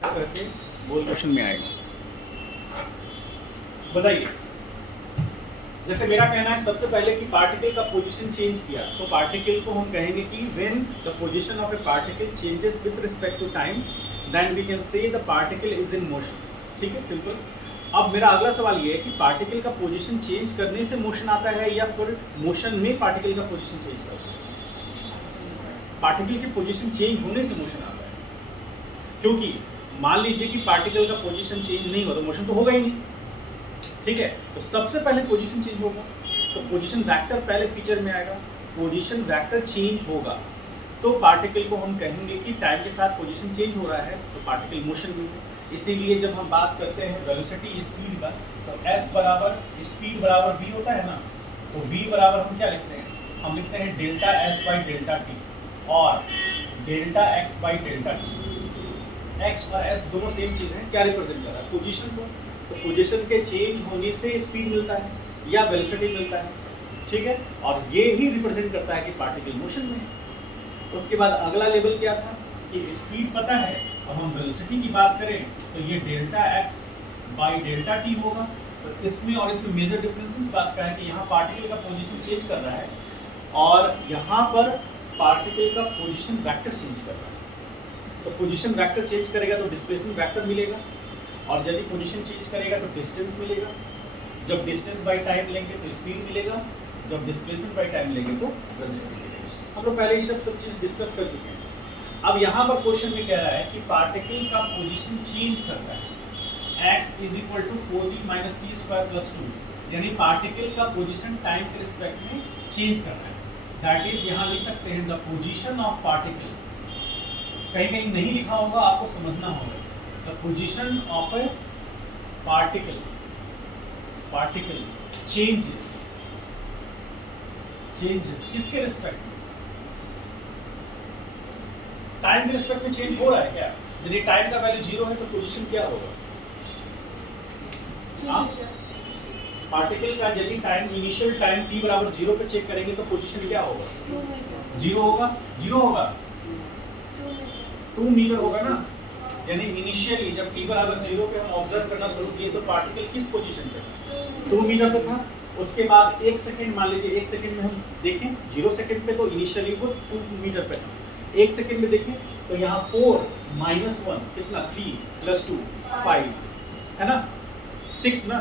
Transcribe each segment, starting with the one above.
ऐसा करके बोल क्वेश्चन में आएगा। बताइए, जैसे मेरा कहना है सबसे पहले कि पार्टिकल का पोजीशन चेंज किया, तो पार्टिकल को हम कहेंगे कि when the position of a particle changes with respect to time then we can say the particle is in motion. ठीक है, सिंपल। अब मेरा अगला सवाल ये है कि पार्टिकल का पोजीशन चेंज करने से मोशन आता है या फिर मोशन में पार्टिकल का पोजीशन चेंज करता है? पार्टिकल की पोजीशन चेंज होने से मोशन आता है, क्योंकि मान लीजिए कि पार्टिकल का पोजीशन चेंज नहीं हुआ तो मोशन तो होगा ही नहीं। ठीक है, तो सबसे पहले पोजीशन चेंज होगा, तो पोजीशन वेक्टर पहले फीचर में आएगा। पोजीशन वेक्टर चेंज होगा तो पार्टिकल को हम कहेंगे कि टाइम के साथ पोजीशन चेंज हो रहा है, तो पार्टिकल मोशन में है। इसीलिए जब हम बात करते हैं वेलोसिटी स्पीड का, तो s बराबर स्पीड बराबर v होता है ना, तो v बराबर हम क्या लिखते हैं? हम लिखते हैं delta s by delta T और delta x by delta T. x और s दोनों सेम चीज़ हैं, क्या रिप्रेजेंट कर रहा है? पोजीशन को। तो पोजीशन के चेंज होने से स्पीड मिलता है या वेलोसिटी मिलता है। ठीक है, और ये ही रिप्रेजेंट करता है कि पार्टिकल मोशन में है। उसके बाद अगला लेवल क्या था कि स्पीड पता है, अब हम वेलोसिटी की बात करें तो ये delta x by delta T होगा। तो इसमें और इसमें मेजर डिफरेंस इस बात का है कि यहाँ पार्टिकल का पोजीशन चेंज कर रहा है और यहाँ पर पार्टिकल का पोजीशन वेक्टर चेंज कर रहा है। तो पोजीशन वेक्टर चेंज करेगा तो डिस्प्लेसमेंट वेक्टर मिलेगा, और यदि पोजीशन चेंज करेगा तो डिस्टेंस मिलेगा। जब डिस्टेंस बाई टाइम लेंगे तो स्पीड मिलेगा, जब डिस्प्लेसमेंट बाई टाइम लेंगे तो वेलोसिटी मिलेगा। हम लोग पहले ही सब चीज़ डिस्कस कर चुके हैं। अब यहाँ पर क्वेश्चन में कह रहा है कि पार्टिकल का पोजीशन चेंज करता है x is equal to 4t minus T square plus 2, यानी पार्टिकल का पोजीशन टाइम के रिस्पेक्ट में चेंज कर रहा है। दैट इज यहाँ लिख सकते हैं द पोजीशन ऑफ पार्टिकल, कहीं कहीं नहीं लिखा होगा, आपको समझना होगा इसे। The position of a particle changes किसके रिस्पेक्ट में? टाइम के रिस्पेक्ट में चेंज हो रहा है क्या? यदि टाइम का वैल्यू 0 है तो पोजीशन क्या होगा? पार्टिकल का यदि टाइम इनिशियल टाइम t बराबर 0 पे चेक करेंगे तो पोजीशन क्या होगा? 0 होगा। 2 मीटर होगा ना, यानी इनिशियली जब t बराबर 0 पे हम ऑब्जर्व करना शुरू किए तो पार्टिकल किस पोजीशन पे? 2 मीटर पे था। उसके बाद 1 सेकंड, मान लीजिए 1 सेकंड में हम देखें, 0 सेकंड पे तो इनिशियली वो 2 मीटर पे था। 1 सेकंड में देखें तो यहाँ 4 माइनस 1 कितना? 3 प्लस 2 5 है ना, 6 ना,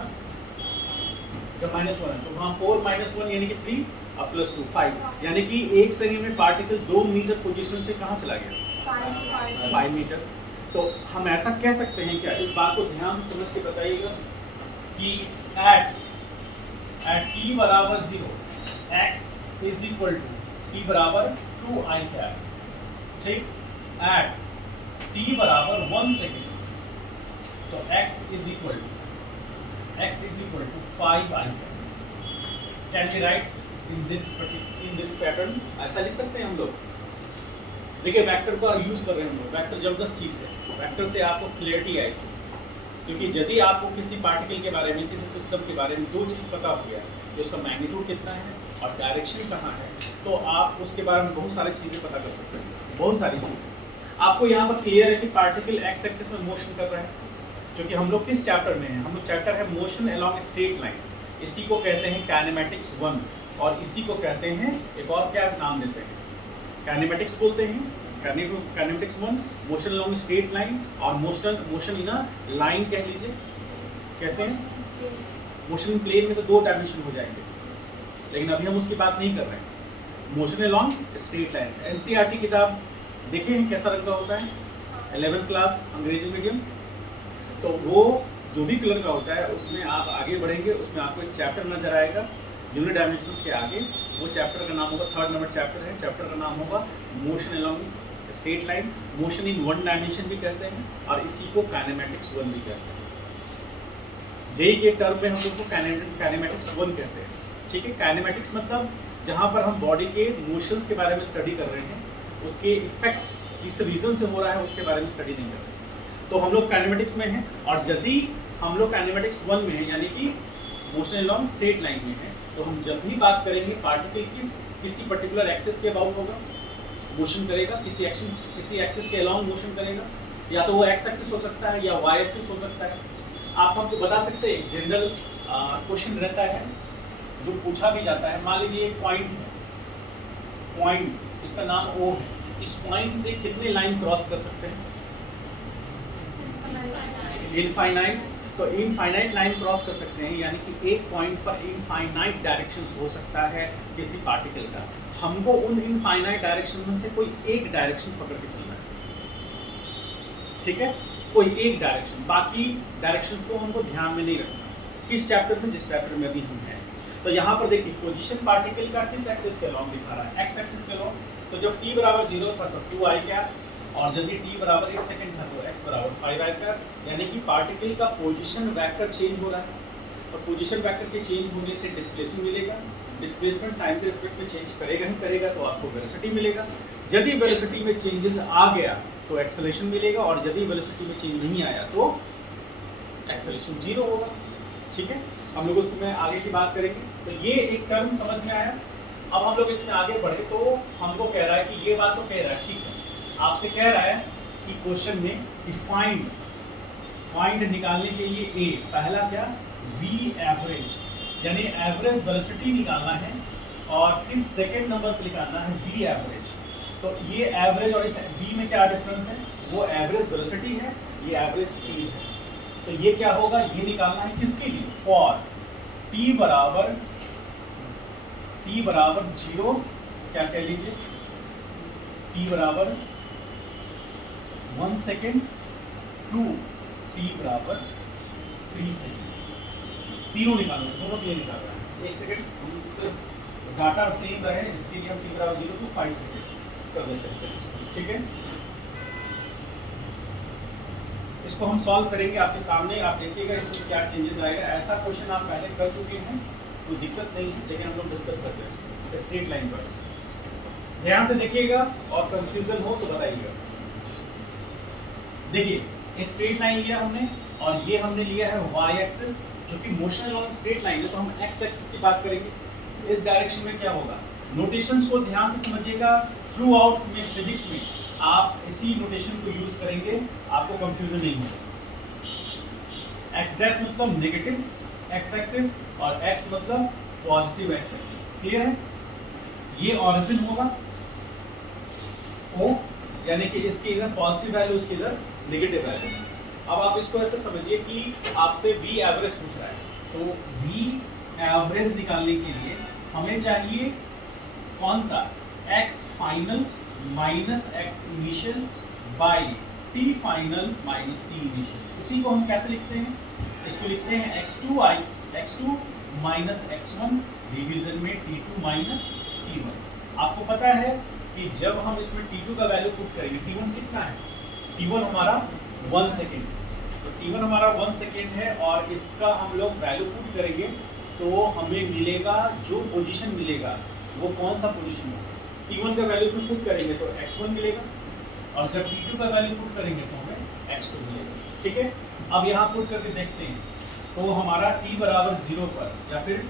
जब माइनस 1 है तो वहाँ 4 माइनस 1 यानी कि 3 और प्लस 2 5, यानी कि 1 सेकंड में पार्टिकल 2 मीटर पोजीशन से कहाँ चला गया? 5 मीटर। तो हम ऐसा कह सकते हैं क्या? इस बात को ध्यान से समझ के बताइएगा कि एट t बराबर 0 x is equal to t बराबर 2i कैप, ठीक, एट t बराबर 1 सेकेंड तो x is equal to 5i can be write in this pattern. ऐसा लिख सकते हैं हम लोग। देखिए वेक्टर का यूज कर रहे हैं हम लोग, वेक्टर जबरदस्त चीज़ है, वेक्टर से आपको क्लियरिटी आएगी। क्योंकि यदि आपको किसी पार्टिकल के बारे में, किसी सिस्टम के बारे में दो चीज़ पता हो गया कि उसका मैग्नीट्यूड कितना है और डायरेक्शन कहाँ है, तो आप उसके बारे में बहुत सारी चीज़ें पता कर सकते हैं, बहुत सारी चीज़ें। आपको यहाँ पर क्लियर है कि पार्टिकल एक्स एक्सिस में मोशन कर रहा है, क्योंकि हम लोग किस चैप्टर में हैं? हम लोग चैप्टर है मोशन अलोंग स्ट्रेट लाइन। इसी को कहते हैं काइनेमेटिक्स 1, और इसी को कहते हैं एक और क्या नाम देते हैं? काइनेमेटिक्स बोलते हैं, kinematics 1 motion along straight line, और मोशन इन अ लाइन कह लीजिए, कहते हैं। मोशन प्लेन में तो 2 डायमेंशन हो जाएंगे, लेकिन अभी हम उसकी बात नहीं कर रहे हैं। Motion along straight line, NCERT किताब देखे हैं कैसा रंग का होता है? 11th क्लास अंग्रेजी मीडियम। तो वो जो भी कलर का होता है उसमें आप आगे बढ़ेंगे, उसमें आपको एक चैप्टर नजर आएगा यूनिट डायमेंशंस के आगे। वो चैप्टर का नाम होगा, 3rd नंबर चैप्टर है, चैप्टर का नाम होगा motion along straight line. Motion in 1 dimension भी कहते हैं, और इसी को काइनेमेटिक्स 1 भी कहते हैं। जेई के टर्म में हम लोग को काइनेमेटिक्स 1 कहते हैं। ठीक है, काइनेमेटिक्स मतलब जहाँ पर हम बॉडी के मोशंस के बारे में स्टडी कर रहे हैं, उसके इफेक्ट किस रीज़न से हो रहा है उसके बारे में स्टडी नहीं कर रहे। तो हम लोग काइनेमेटिक्स में हैं, और यदि हम लोग काइनेमेटिक्स 1 में हैं, यानी कि मोशन अलोंग स्ट्रेट लाइन में है, तो हम जब भी बात करेंगे पार्टिकल किसी पर्टिकुलर एक्सिस के अबाउट होगा, मोशन करेगा, किसी एक्सिस के अलोंग मोशन करेगा, या तो वो एक्स एक्सिस हो सकता है या वाई एक्सिस हो सकता है। आप हमको बता सकते हैं, जनरल क्वेश्चन रहता है जो पूछा भी जाता है। मान लीजिए एक पॉइंट है, पॉइंट इसका नाम ओ है, इस पॉइंट से कितने लाइन क्रॉस कर सकते हैं? इनफाइनाइट। तो इनफाइनाइट लाइन क्रॉस कर सकते हैं, यानी कि एक पॉइंट पर इनफाइनाइट डायरेक्शंस हो सकता है किसी पार्टिकल का। हमको उन इनफाइनाइट डायरेक्शन में से कोई एक डायरेक्शन पकड़ के चलना है, ठीक है? कोई एक डायरेक्शन, बाकी डायरेक्शंस को हमको ध्यान में नहीं रखना। किस चैप्टर में? जिस चैप्टर में अभी हम हैं। तो यहाँ पर देखिए पोजीशन पार्टिकल का किस एक्सिस के अलॉन्ग दिखा रहा है? एक्स एक्सिस के अलॉन्ग। तो जब t बराबर 0 था तो 2 आई कैप, और यदि t बराबर 1 सेकंड था तो x बराबर 5 आई कैप, यानी कि पार्टिकल का पोजीशन वेक्टर चेंज हो रहा है। और पोजीशन वेक्टर के चेंज होने से डिस्प्लेसमेंट मिलेगा। डिस्प्लेसमेंट टाइम के रिस्पेक्ट में चेंज करेगा ही करेगा, तो आपको वेलोसिटी मिलेगा। यदि वेलोसिटी में चेंजेस आ गया तो एक्सेलरेशन मिलेगा, और यदि वेलोसिटी में चेंज नहीं आया तो एक्सेलरेशन 0 होगा, ठीक है? हम लोग उसमें आगे की बात करेंगे। तो ये एक टर्म समझ में आया। अब हम लोग इसमें आगे बढ़े तो हमको कह रहा है कि ये बात तो कह रहा है, ठीक है, आपसे कह रहा है कि क्वेश्चन में कि फाइंड निकालने के लिए ए, पहला क्या? v एवरेज, यानी एवरेज वेलोसिटी निकालना है, और फिर सेकंड नंबर पे निकालना है v एवरेज। तो ये एवरेज और इस v में क्या डिफरेंस है? वो एवरेज वेलोसिटी है, ये एवरेज स्पीड है। तो ये क्या होगा? ये निकालना है किसके लिए? फॉर t बराबर 0, क्या कह लीजिए, t बराबर 1 सेकेंड टू t बराबर 3 सेकेंड। तीनों निकालो, दोनों के लिए निकाल रहा है। 1 सेकेंड, हम सिर्फ डाटा सेम रहे इसके लिए हम t बराबर 0 टू 5 सेकेंड कर देते हैं, चलिए, ठीक है? इसको हम सॉल्व करेंगे आपके सामने, आप देखिएगा इसमें क्या चेंजेस आएगा। ऐसा क्वेश्चन आप पहले कर चुके हैं, कोई दिक्कत नहीं है, लेकिन हम लोग डिस्कस करते हैं इसको स्ट्रेट लाइन पर। ध्यान से देखिएगा और कंफ्यूजन हो तो बताइएगा। देखिए स्ट्रेट लाइन लिया हमने, और ये हमने लिया है वाई एक्सिस, जो कि मोशन अलोंग स्ट्रेट लाइन है, तो हम एक्स एक्सिस की बात करेंगे। इस डायरेक्शन में क्या होगा? नोटेशंस को ध्यान से समझिएगा। थ्रू आउट में फिजिक्स में आप इसी नोटेशन को यूज करेंगे, आपको कंफ्यूजन नहीं होगा। एक्स डैश मतलब नेगेटिव एक्स एक्सिस, और एक्स मतलब पॉजिटिव एक्स एक्सिस। क्लियर है? ये ऑरिजिन होगा ओ, यानी कि इसकी इधर पॉजिटिव वैल्यू, इसकी इधर नेगेटिव वैल्यू। अब आप इसको ऐसे समझिए कि आपसे v एवरेज पूछ रहा है, तो v एवरेज निकालने के लिए हमें चाहिए कौन सा? x final minus x initial by t final minus t initial. इसी को हम कैसे लिखते हैं? इसको लिखते हैं x2 माइनस x1 डिवीजन में t2 माइनस t1। आपको पता है कि जब हम इसमें t2 का वैल्यू पुट करेंगे, t1 कितना है? t1 हमारा 1 सेकेंड, तो t1 हमारा 1 सेकेंड है, और इसका हम लोग वैल्यू पुट करेंगे तो हमें मिलेगा, जो पोजीशन मिलेगा वो कौन सा पोजीशन होगा? t1 का वैल्यू पुट करेंगे तो x1 मिलेगा, और जब t2 का वैल्यू पुट करेंगे तो हमें x2 मिलेगा, ठीक है? अब यहाँ पुट करके देखते हैं, तो हमारा t बराबर 0 पर, या फिर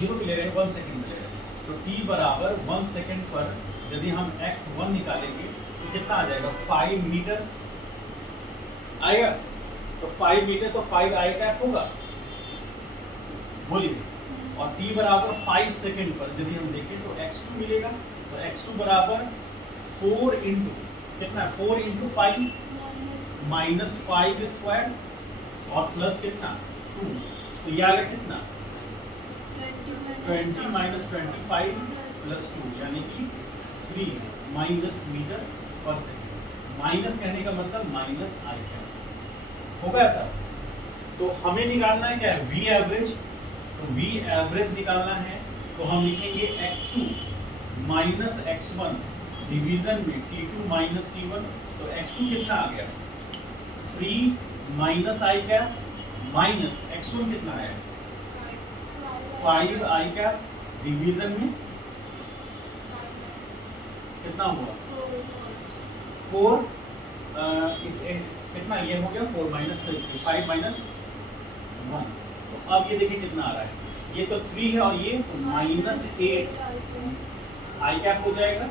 0 पे ले रहे हैं, 1 सेकेंड में ले रहे हैं, तो t बराबर 1 सेकेंड पर यदि हम x1 निकालेंगे तो कितना आ जाएगा? 5 मीटर आएगा। तो 5 मीटर तो 5 आई कैप होगा, बोलिए। और t बराबर 5 सेकेंड पर यदि हम देखें तो x2 मिलेगा, तो x2 बराबर 4 इंटू कितना? 4 इंटू 5 माइनस 5 स्क्वायर, और प्लस कितना? 2, तो ये आ गया कितना? 20 माइनस 25 प्लस 2, यानी कि 3 माइनस मीटर पर सेकेंड। माइनस कहने का मतलब माइनस आई कैप होगा ऐसा। तो हमें निकालना है क्या है? v average. तो v एवरेज निकालना है तो हम लिखेंगे x2 माइनस x1 डिवीजन में t2 माइनस t1। तो x2 कितना आ गया? 3 माइनस आई कैप माइनस x1 कितना है? 5 आई कैप डिवीजन में कितना हुआ? 4 कितना ये हो गया? 4 माइनस 5 माइनस 1। तो अब ये देखिए कितना आ रहा है, ये तो 3 है और ये माइनस 8 आई कैप हो जाएगा,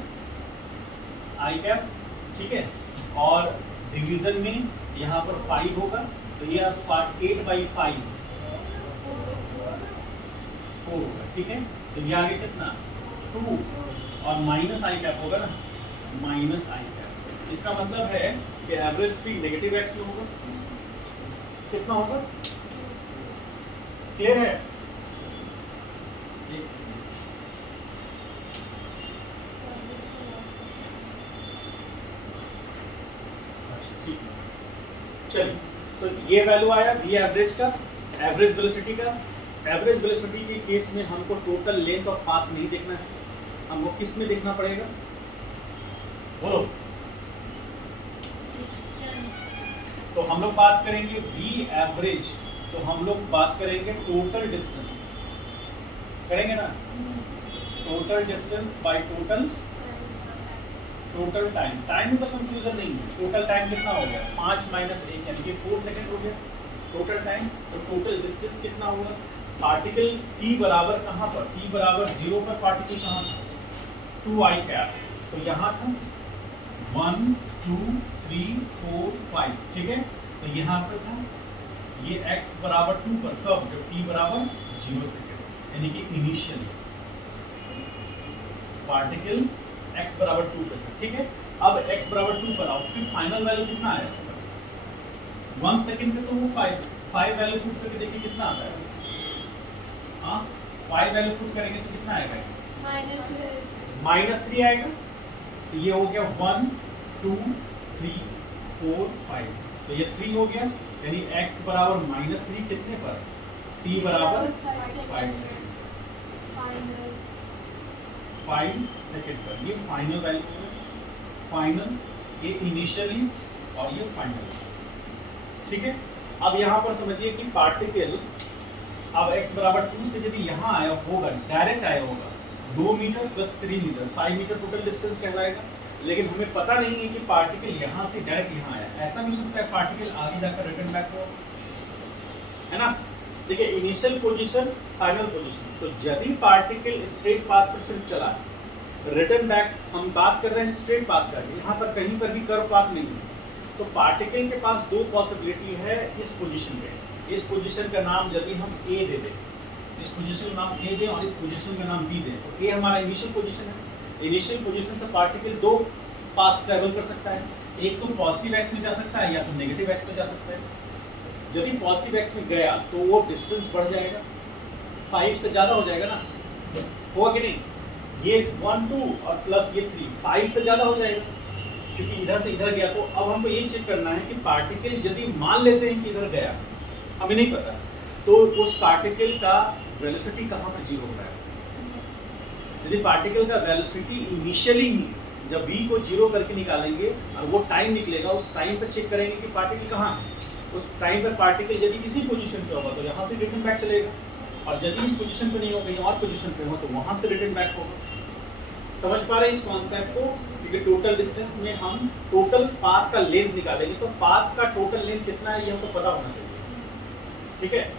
आई कैप, ठीक है। और डिवीजन में यहाँ पर 5 होगा, तो ये 8/5 4 होगा, ठीक है। तो ये आगे कितना 2 और माइनस आई कैप होगा ना, माइनस आई कैप। इसका मतलब है कि एवरेज स्पीड नेगेटिव एक्स में होगा, कितना होगा, क्लियर है? एक सेकंड, ठीक है, चलिए। तो ये वैल्यू आया वी एवरेज का, एवरेज वेलोसिटी का। एवरेज वेलोसिटी के केस में हमको टोटल लेंथ और पाथ नहीं देखना है, हमको किस में देखना पड़ेगा, बोलो। तो हम लोग बात करेंगे वी एवरेज, तो हम लोग बात करेंगे टोटल डिस्टेंस, करेंगे ना, total distance by total time. Time में तो कंफ्यूजन नहीं है, टोटल टाइम कितना हो गया 5 - 1 यानी कि 4 सेकंड हो गया टोटल टाइम। तो टोटल डिस्टेंस कितना होगा, पार्टिकल t बराबर कहाँ पर, t बराबर 0 पर पार्टिकल कहाँ था, 2i कैप। तो यहाँ था 1 2 3 4 5, ठीक है। तो यहाँ पर था ये x बराबर 2 पर, कब, जब t बराबर 0 सेकंड, यानी कि इनिशियली पार्टिकल x बराबर 2 पर था, ठीक है। अब x बराबर 2 पर आओ, फिर फाइनल वैल्यू कितना आया उसका 1 सेकंड पे, तो वो 5 वैल्यू पुट करके देखिए कितना आता है, हाँ 5 वैल्यू पुट करेंगे तो कितना आएगा, -3 आएगा। तो ये हो गया 1 2 3 4 5, तो ये 3 हो गया, यानी x बराबर -3 कितने पर, t बराबर 5 सेकंड पर। ये फाइनल वैल्यू है, फाइनल, ये इनिशियली और ये फाइनल, ठीक है। अब यहाँ पर समझिए कि पार्टिकल अब x बराबर 2 से यदि यहाँ आया होगा, डायरेक्ट आया होगा 2 metre plus 3 metre, 5 metre total distance कहलाएगा। लेकिन हमें पता नहीं है कि पार्टिकल यहाँ से डायरेक्ट यहाँ आया, ऐसा भी हो सकता है पार्टिकल आगे जाकर रिटर्न बैक हो, है ना। देखिए इनिशियल पोजीशन, फाइनल पोजीशन, तो यदि पार्टिकल स्ट्रेट पाथ पर सिर्फ चला, रिटर्न बैक हम बात कर रहे हैं स्ट्रेट पाथ का, यहाँ पर कहीं पर भी कर्व पाथ नहीं है, तो पार्टिकल के पास दो पॉसिबिलिटी है इस पोजीशन पे। इस पोजीशन का नाम यदि हम ए दे दें, इस पोजीशन का नाम ए दें और इस पोजीशन का नाम बी दें, तो ए हमारा इनिशियल पोजीशन है। इनिशियल पोजीशन से पार्टिकल दो पाथ ट्रेवल कर सकता है, एक तो पॉजिटिव एक्स में जा सकता है या तो नेगेटिव एक्स में जा सकता है। यदि पॉजिटिव एक्स में गया तो वो डिस्टेंस बढ़ जाएगा, 5 से ज़्यादा हो जाएगा ना, होगा कि नहीं, ये 1 2 और प्लस ये 3 5 से ज़्यादा हो जाएगा, क्योंकि इधर से इधर गया। तो अब हमको ये चेक करना है कि पार्टिकल यदि मान लेते हैं कि इधर गया, हमें नहीं पता, तो उस पार्टिकल का वेलोसिटी कहाँ पर 0 होता है। यदि पार्टिकल का वेलोसिटी इनिशियली ही जब v को 0 करके निकालेंगे और वो टाइम निकलेगा, उस टाइम पर चेक करेंगे कि पार्टिकल कहाँ है। उस टाइम पर पार्टिकल यदि इसी पोजीशन पे होगा तो यहाँ से रिटर्न बैक चलेगा, और यदि इस पोजीशन पे नहीं हो, कहीं और पोजीशन पे हो, तो वहाँ से रिटर्न बैक होगा। समझ पा रहे हैं इस कॉन्सेप्ट को, क्योंकि टोटल डिस्टेंस में हम टोटल पाथ का लेंथ निकालेंगे, तो पाथ का टोटल लेंथ कितना है ये हमको पता होना चाहिए, ठीक है।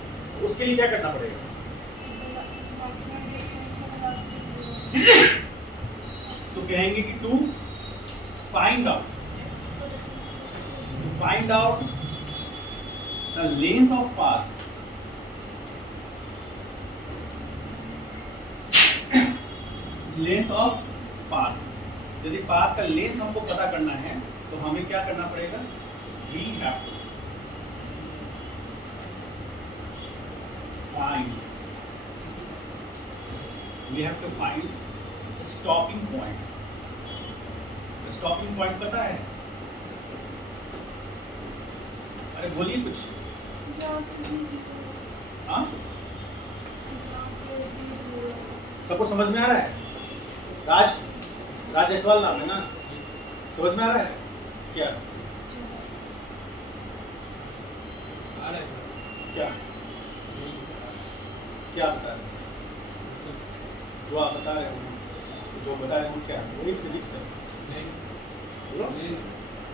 उसके लिए क्या करना पड़ेगा, तो कहेंगे कि to find out the length of path, length of path. यदि पाथ का लेंथ हमको पता करना है तो हमें क्या करना पड़ेगा, we have to find stopping point. Stopping point पता है, अरे बोलिए कुछ, हाँ सबको समझ में आ रहा है, राज जायसवाल नाम है ना, समझ में आ रहा है क्या, आ रहा है क्या, क्या बता रहे, जो आप बता रहे हो, जो बता रहे हो क्या, वही फिजिक्स है,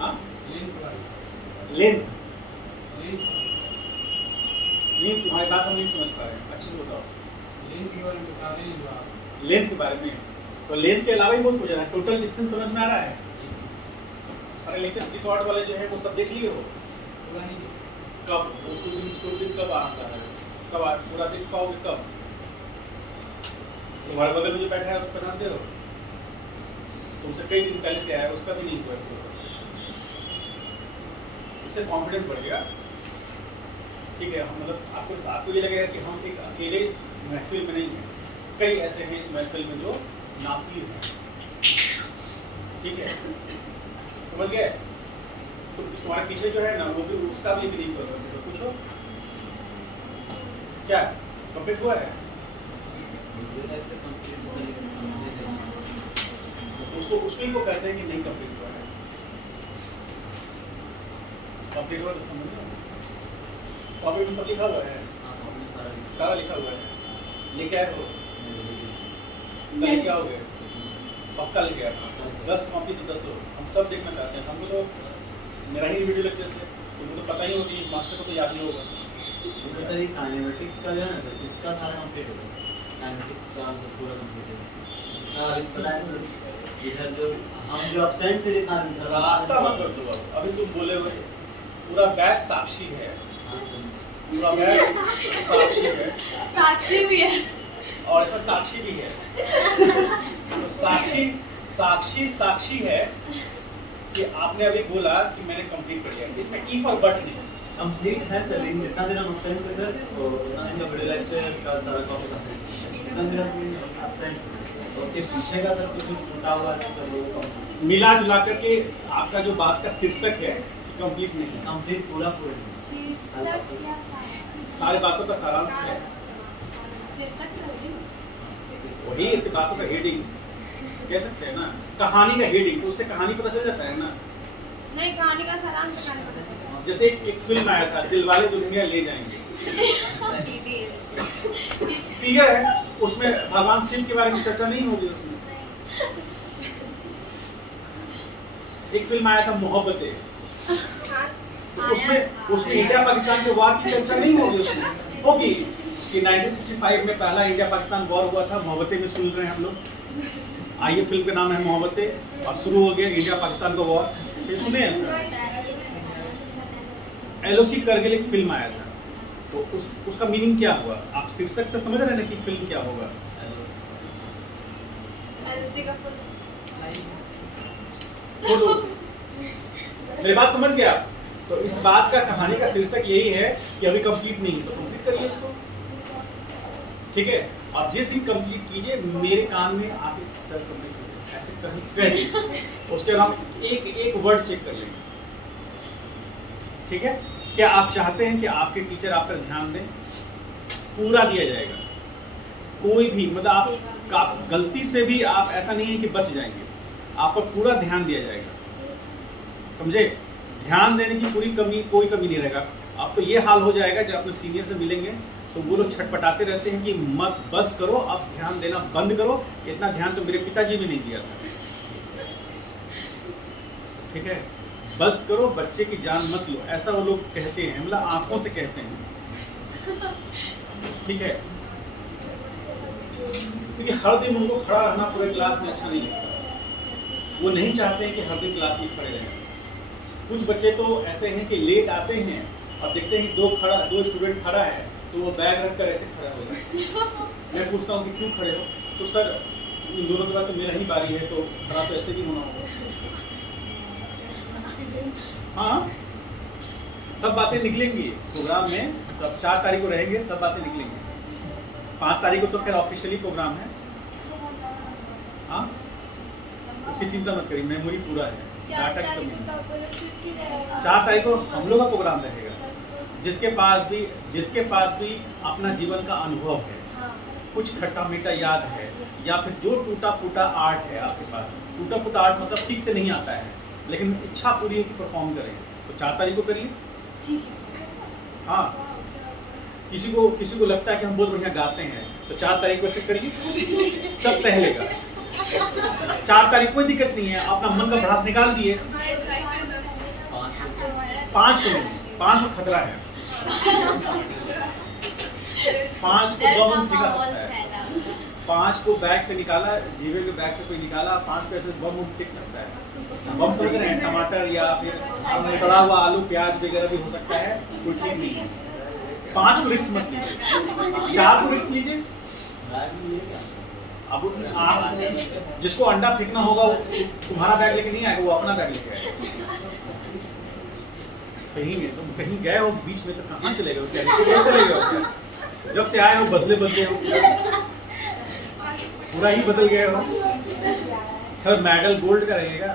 हाँ लेंथ तुम्हारी बात हम नहीं समझ पा रहे हैं, अच्छे से बताओ। लेंथ के बारे में, तो लेंथ के अलावा ही बहुत कुछ है, टोटल डिस्टेंस समझ में आ रहा है, सारे लेक्चर्स रिकॉर्ड वाले जो है वो सब देख लिए हो? कब वो शुरू दिन कब आना चाह रहे हो? कब पूरा देख पाओगे कब? तुम्हारे बगल में जो बैठा है उसका नाम दे रहे हो, तुमसे कई दिन पहले से आया है, उसका भी नहीं हुआ। इससे कॉन्फिडेंस बढ़ेगा। ठीक है, हम मतलब आपको ये लगेगा कि हम एक अकेले इस महफिल में नहीं हैं, कई ऐसे हैं इस महफिल में जो नासिर हैं। ठीक है, समझ गए? तो तुम्हारे पीछे जो है ना वो भी उसका भी बिलीव करो। तो पूछो क्या कंप्लीट हुआ है? उसको उसमें को कहते हैं कि नहीं कंप्लीट हुआ है। कंप्लीट हुआ तो समझ लो, कॉपी में सब लिखा हुआ है, सारा लिखा हुआ है। लेके आए हो? कल क्या हो गया? पक्का लेके आया। 10 कॉपी तो 10 हो। हम सब देखना चाहते हैं। हमको तो मेरा ही वीडियो लेक्चर से तुमको तो पता ही होगी, मास्टर को तो याद ही होगा। तो सर ये काइनेमेटिक्स का जो है ना सर, इसका सारा कंप्लीट हो गया। काइनेमेटिक्स का तो पूरा कंप्लीट है। अभी पता है इधर जो हम जो एब्सेंट थे जितना दिन सर रास्ता मत कर दो। अभी तुम बोले हो पूरा बैच साक्षी है, पूरा बैच साक्षी है, साक्षी भी है और इसमें साक्षी भी है। तो साक्षी है कि आपने अभी बोला कि मैंने कंप्लीट कर लिया। इसमें ई फॉर बट नहीं, कंप्लीट है सर। लेकिन जितना दिन हम एब्सेंट थे सर, तो उतना दिन का वीडियो लेक्चर का सारा कॉपी कंप्लीट है। जितना दिन हम एब्सेंट थे तो उसके पीछे का सर कुछ छूटा हुआ है तो वो कंप्लीट मिला जुला करके आपका जो बात का शीर्षक है कंप्लीट नहीं है। कंप्लीट पूरा शीर्षक या सारी बातों का सारांश है शीर्षक में होगी वही, इसकी बातों का हेडिंग कह सकते हैं ना, कहानी का हेडिंग, तो उससे कहानी पता चल जाता है ना। नहीं, कहानी का सारांश कहानी पता चलेगा। जैसे एक फिल्म आया था दिलवाले दुल्हनिया ले जाएंगे, क्लियर है? उसमें भगवान शिव के बारे में चर्चा नहीं होगी। उसमें एक फिल्म आया था मोहब्बतें, उसमें इंडिया पाकिस्तान के वार की चर्चा नहीं होगी। उसमें होगी कि 1965 में पहला इंडिया पाकिस्तान वॉर हुआ था। मोहब्बतें में सुन रहे हैं हम लोग। आइए, फिल्म का नाम है मोहब्बतें और शुरू हो गया इंडिया पाकिस्तान का वॉर। ये सुने हैं सर? LOC करगिल एक फिल्म आया था, तो उसका मीनिंग क्या हुआ? आप शीर्षक से समझ रहे हैं ना कि फिल्म क्या होगा? मेरी बात समझ गया? तो इस बात का कहानी का शीर्षक यही है कि अभी कंप्लीट नहीं है तो कंप्लीट करिए इसको। ठीक है, आप जिस दिन कंप्लीट कीजिए मेरे कान में आके सर कंप्लीट कीजिए, ऐसे कह दीजिए। उसके बाद एक वर्ड चेक कर लेंगे। ठीक है, क्या आप चाहते हैं कि आपके टीचर आप पर ध्यान दें? पूरा दिया जाएगा। कोई भी मतलब आप गलती से भी आप ऐसा नहीं है कि बच जाएंगे, आप पर पूरा ध्यान दिया जाएगा। समझे? ध्यान देने की कोई कमी नहीं रहेगा। आप तो ये हाल हो जाएगा जब अपने सीनियर से मिलेंगे तो वो लोग छटपटाते रहते हैं कि मत बस करो, अब ध्यान देना बंद करो। इतना ध्यान तो मेरे पिताजी भी नहीं दिया था। ठीक है, बस करो, बच्चे की जान मत लो, ऐसा वो लोग कहते हैं, मतलब आंखों से कहते हैं। ठीक है, क्योंकि हर दिन उनको खड़ा रहना पूरे क्लास में अच्छा नहीं लगता। वो नहीं चाहते हैं कि हर दिन क्लास में खड़े रहें। कुछ बच्चे तो ऐसे हैं कि लेट आते हैं और देखते हैं दो स्टूडेंट खड़ा है तो वो बैग रख कर ऐसे खड़ा हो जाए। मैं पूछता हूँ कि क्यों खड़े हो? तो सर इन दोनों के बाद तो मेरा ही बारी है, तो खड़ा तो ऐसे भी होना होगा। हाँ, सब बातें निकलेंगी प्रोग्राम में। सब 4 तारीख को रहेंगे, सब बातें निकलेंगी। 5 तारीख को तो खैर ऑफिशियली प्रोग्राम है। हाँ, उसकी चिंता मत करिए, मेमोरी पूरा है। 4 तारीख को हम लोग का प्रोग्राम रहेगा। जिसके पास भी अपना जीवन का अनुभव है, कुछ खट्टा मीठा याद है, या फिर जो टूटा फूटा आर्ट है आपके पास। टूटा फूटा आर्ट मतलब ठीक से नहीं आता है, लेकिन इच्छा पूरी है कि परफॉर्म करें, तो 4 तारीख को करिए। ठीक है सर। हाँ, किसी को लगता है कि हम बहुत बढ़िया गाते हैं, तो 4 तारीख को ऐसे करिए, सब सह लेगा। 4 तारीख कोई दिक्कत नहीं है, अपना मन का भड़ास निकाल दिए। 5 को खतरा है। 5 को बहुत दिखा सकता है। 5 को बैग से निकाला, जीवे के बैग से कोई निकाला, 5 को ऐसे बम टिक सकता है। बम समझ रहे हैं, टमाटर या फिर सड़ा हुआ आलू प्याज वगैरह भी हो सकता है, कोई ठीक नहीं है। 5 को रिस्क मत लीजिए, 4 को रिस्क लीजिए। बैग में ये क्या? अब आप जिसको अंडा फेंकना होगा वो तुम्हारा बैग लेके नहीं आएगा, वो अपना बैग लेके आएगा। सही में तुम कहीं गए हो बीच में तो कहाँ चले गए हो, क्या ऋषिकेश चले गए हो क्या? जब से आए हो बदले हो, पूरा ही बदल गए हो। सर मेडल गोल्ड का रहेगा।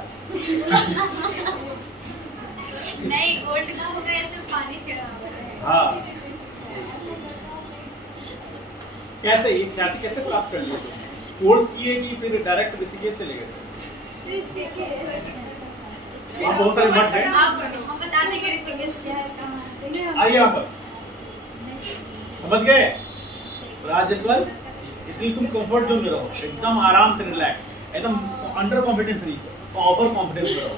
नहीं, गोल्ड का होगा, ऐसे पानी चढ़ा हुआ है। हाँ, कैसे ये ख्याति कैसे प्राप्त कर लिया? कोर्स किए कि फिर डायरेक्ट ऋषिकेश चले गए? ऋषिकेश। वहाँ बहुत सारे मठ हैं। आप हम बता देंगे ऋषिकेश क्या है, कहाँ है। आइए यहाँ पर, समझ गए राजेश्वर? इसलिए तुम कंफर्ट जोन में रहो, एकदम आराम से रिलैक्स, एकदम अंडर कॉन्फिडेंस नहीं, ओवर कॉन्फिडेंस में रहो।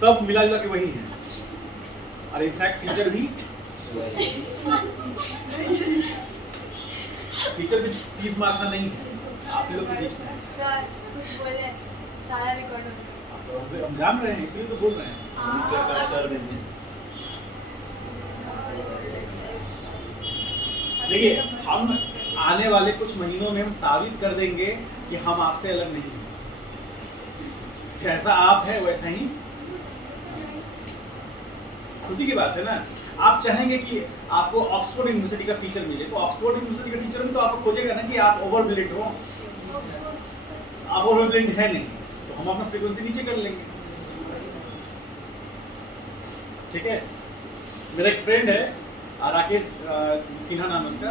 सब मिला जुला के वही है। और इनफैक्ट टीचर भी 30 मार्क का नहीं है, आप लोग के बीच में। सर कुछ बोले, सारा रिकॉर्ड हो गया। हम जान रहे हैं, इसलिए तो बोल रहे हैं। इसका कट कर देंगे। देखिए, हम आने वाले कुछ महीनों में हम साबित कर देंगे कि हम आपसे अलग नहीं हैं। जैसा आप है वैसा ही। खुशी की बात है ना। आप चाहेंगे कि आपको ऑक्सफोर्ड यूनिवर्सिटी का टीचर मिले, तो ऑक्सफोर्ड यूनिवर्सिटी का टीचर भी तो आपको खोजेगा ना कि आप ओवर ब्रिलियंट हो। आप ओवर ब्रिलियंट है नहीं, तो हम अपना फ्रीक्वेंसी नीचे कर लेंगे। ठीक है। मेरा एक फ्रेंड है राकेश सिन्हा नाम है उसका।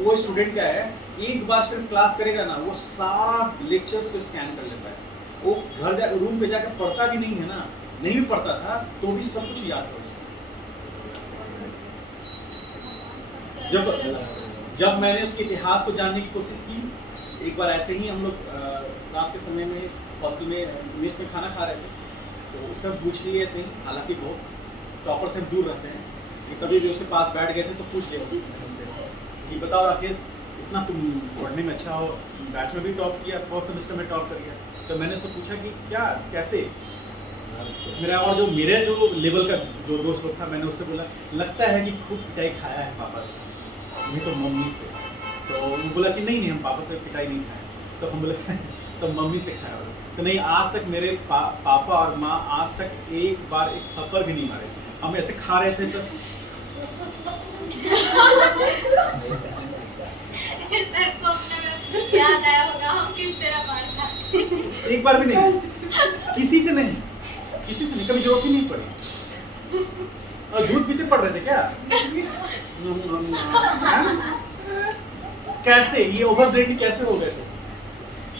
वो स्टूडेंट क्या है, एक बार सिर्फ क्लास करेगा ना, वो सारा लेक्चर्स को स्कैन कर लेता है। वो घर रूम पे जाकर पढ़ता भी नहीं है ना, नहीं भी पढ़ता था तो भी सब कुछ याद है उसको। जब मैंने उसके इतिहास को जानने की कोशिश की, एक बार ऐसे ही हम लोग रात के समय में हॉस्टल में मेस में खाना खा रहे थे, तो उससे पूछ लिए ऐसे ही, हालांकि बहुत टॉपर से दूर रहते हैं, कि तभी भी उसके पास बैठ गए थे तो पूछ लिया उससे कि बताओ राकेश, इतना तुम पढ़ने में अच्छा हो, बैच में भी टॉप किया, फर्स्ट सेमेस्टर में टॉप कर गया, तो मैंने उससे पूछा कि क्या कैसे? मेरे जो लेवल का जो दोस्त लोग था, मैंने उससे बोला लगता है कि खूब पिटाई खाया है पापा से, नहीं तो मम्मी से। तो वो बोला कि नहीं हम पापा से पिटाई नहीं खाए। तो हम बोले तो मम्मी से खाया होगा। तो नहीं, आज तक मेरे पापा और माँ आज तक एक बार एक थप्पड़ भी नहीं मारे। हम ऐसे खा रहे थे तो सर को अपने याद आया होगा हम किस तरह मारता। एक बार भी नहीं, किसी से नहीं, कभी जरूरत ही नहीं पड़ी। और दूध पीते पड़ रहे थे क्या? कैसे ये ओवर ब्रेड कैसे हो गए थे?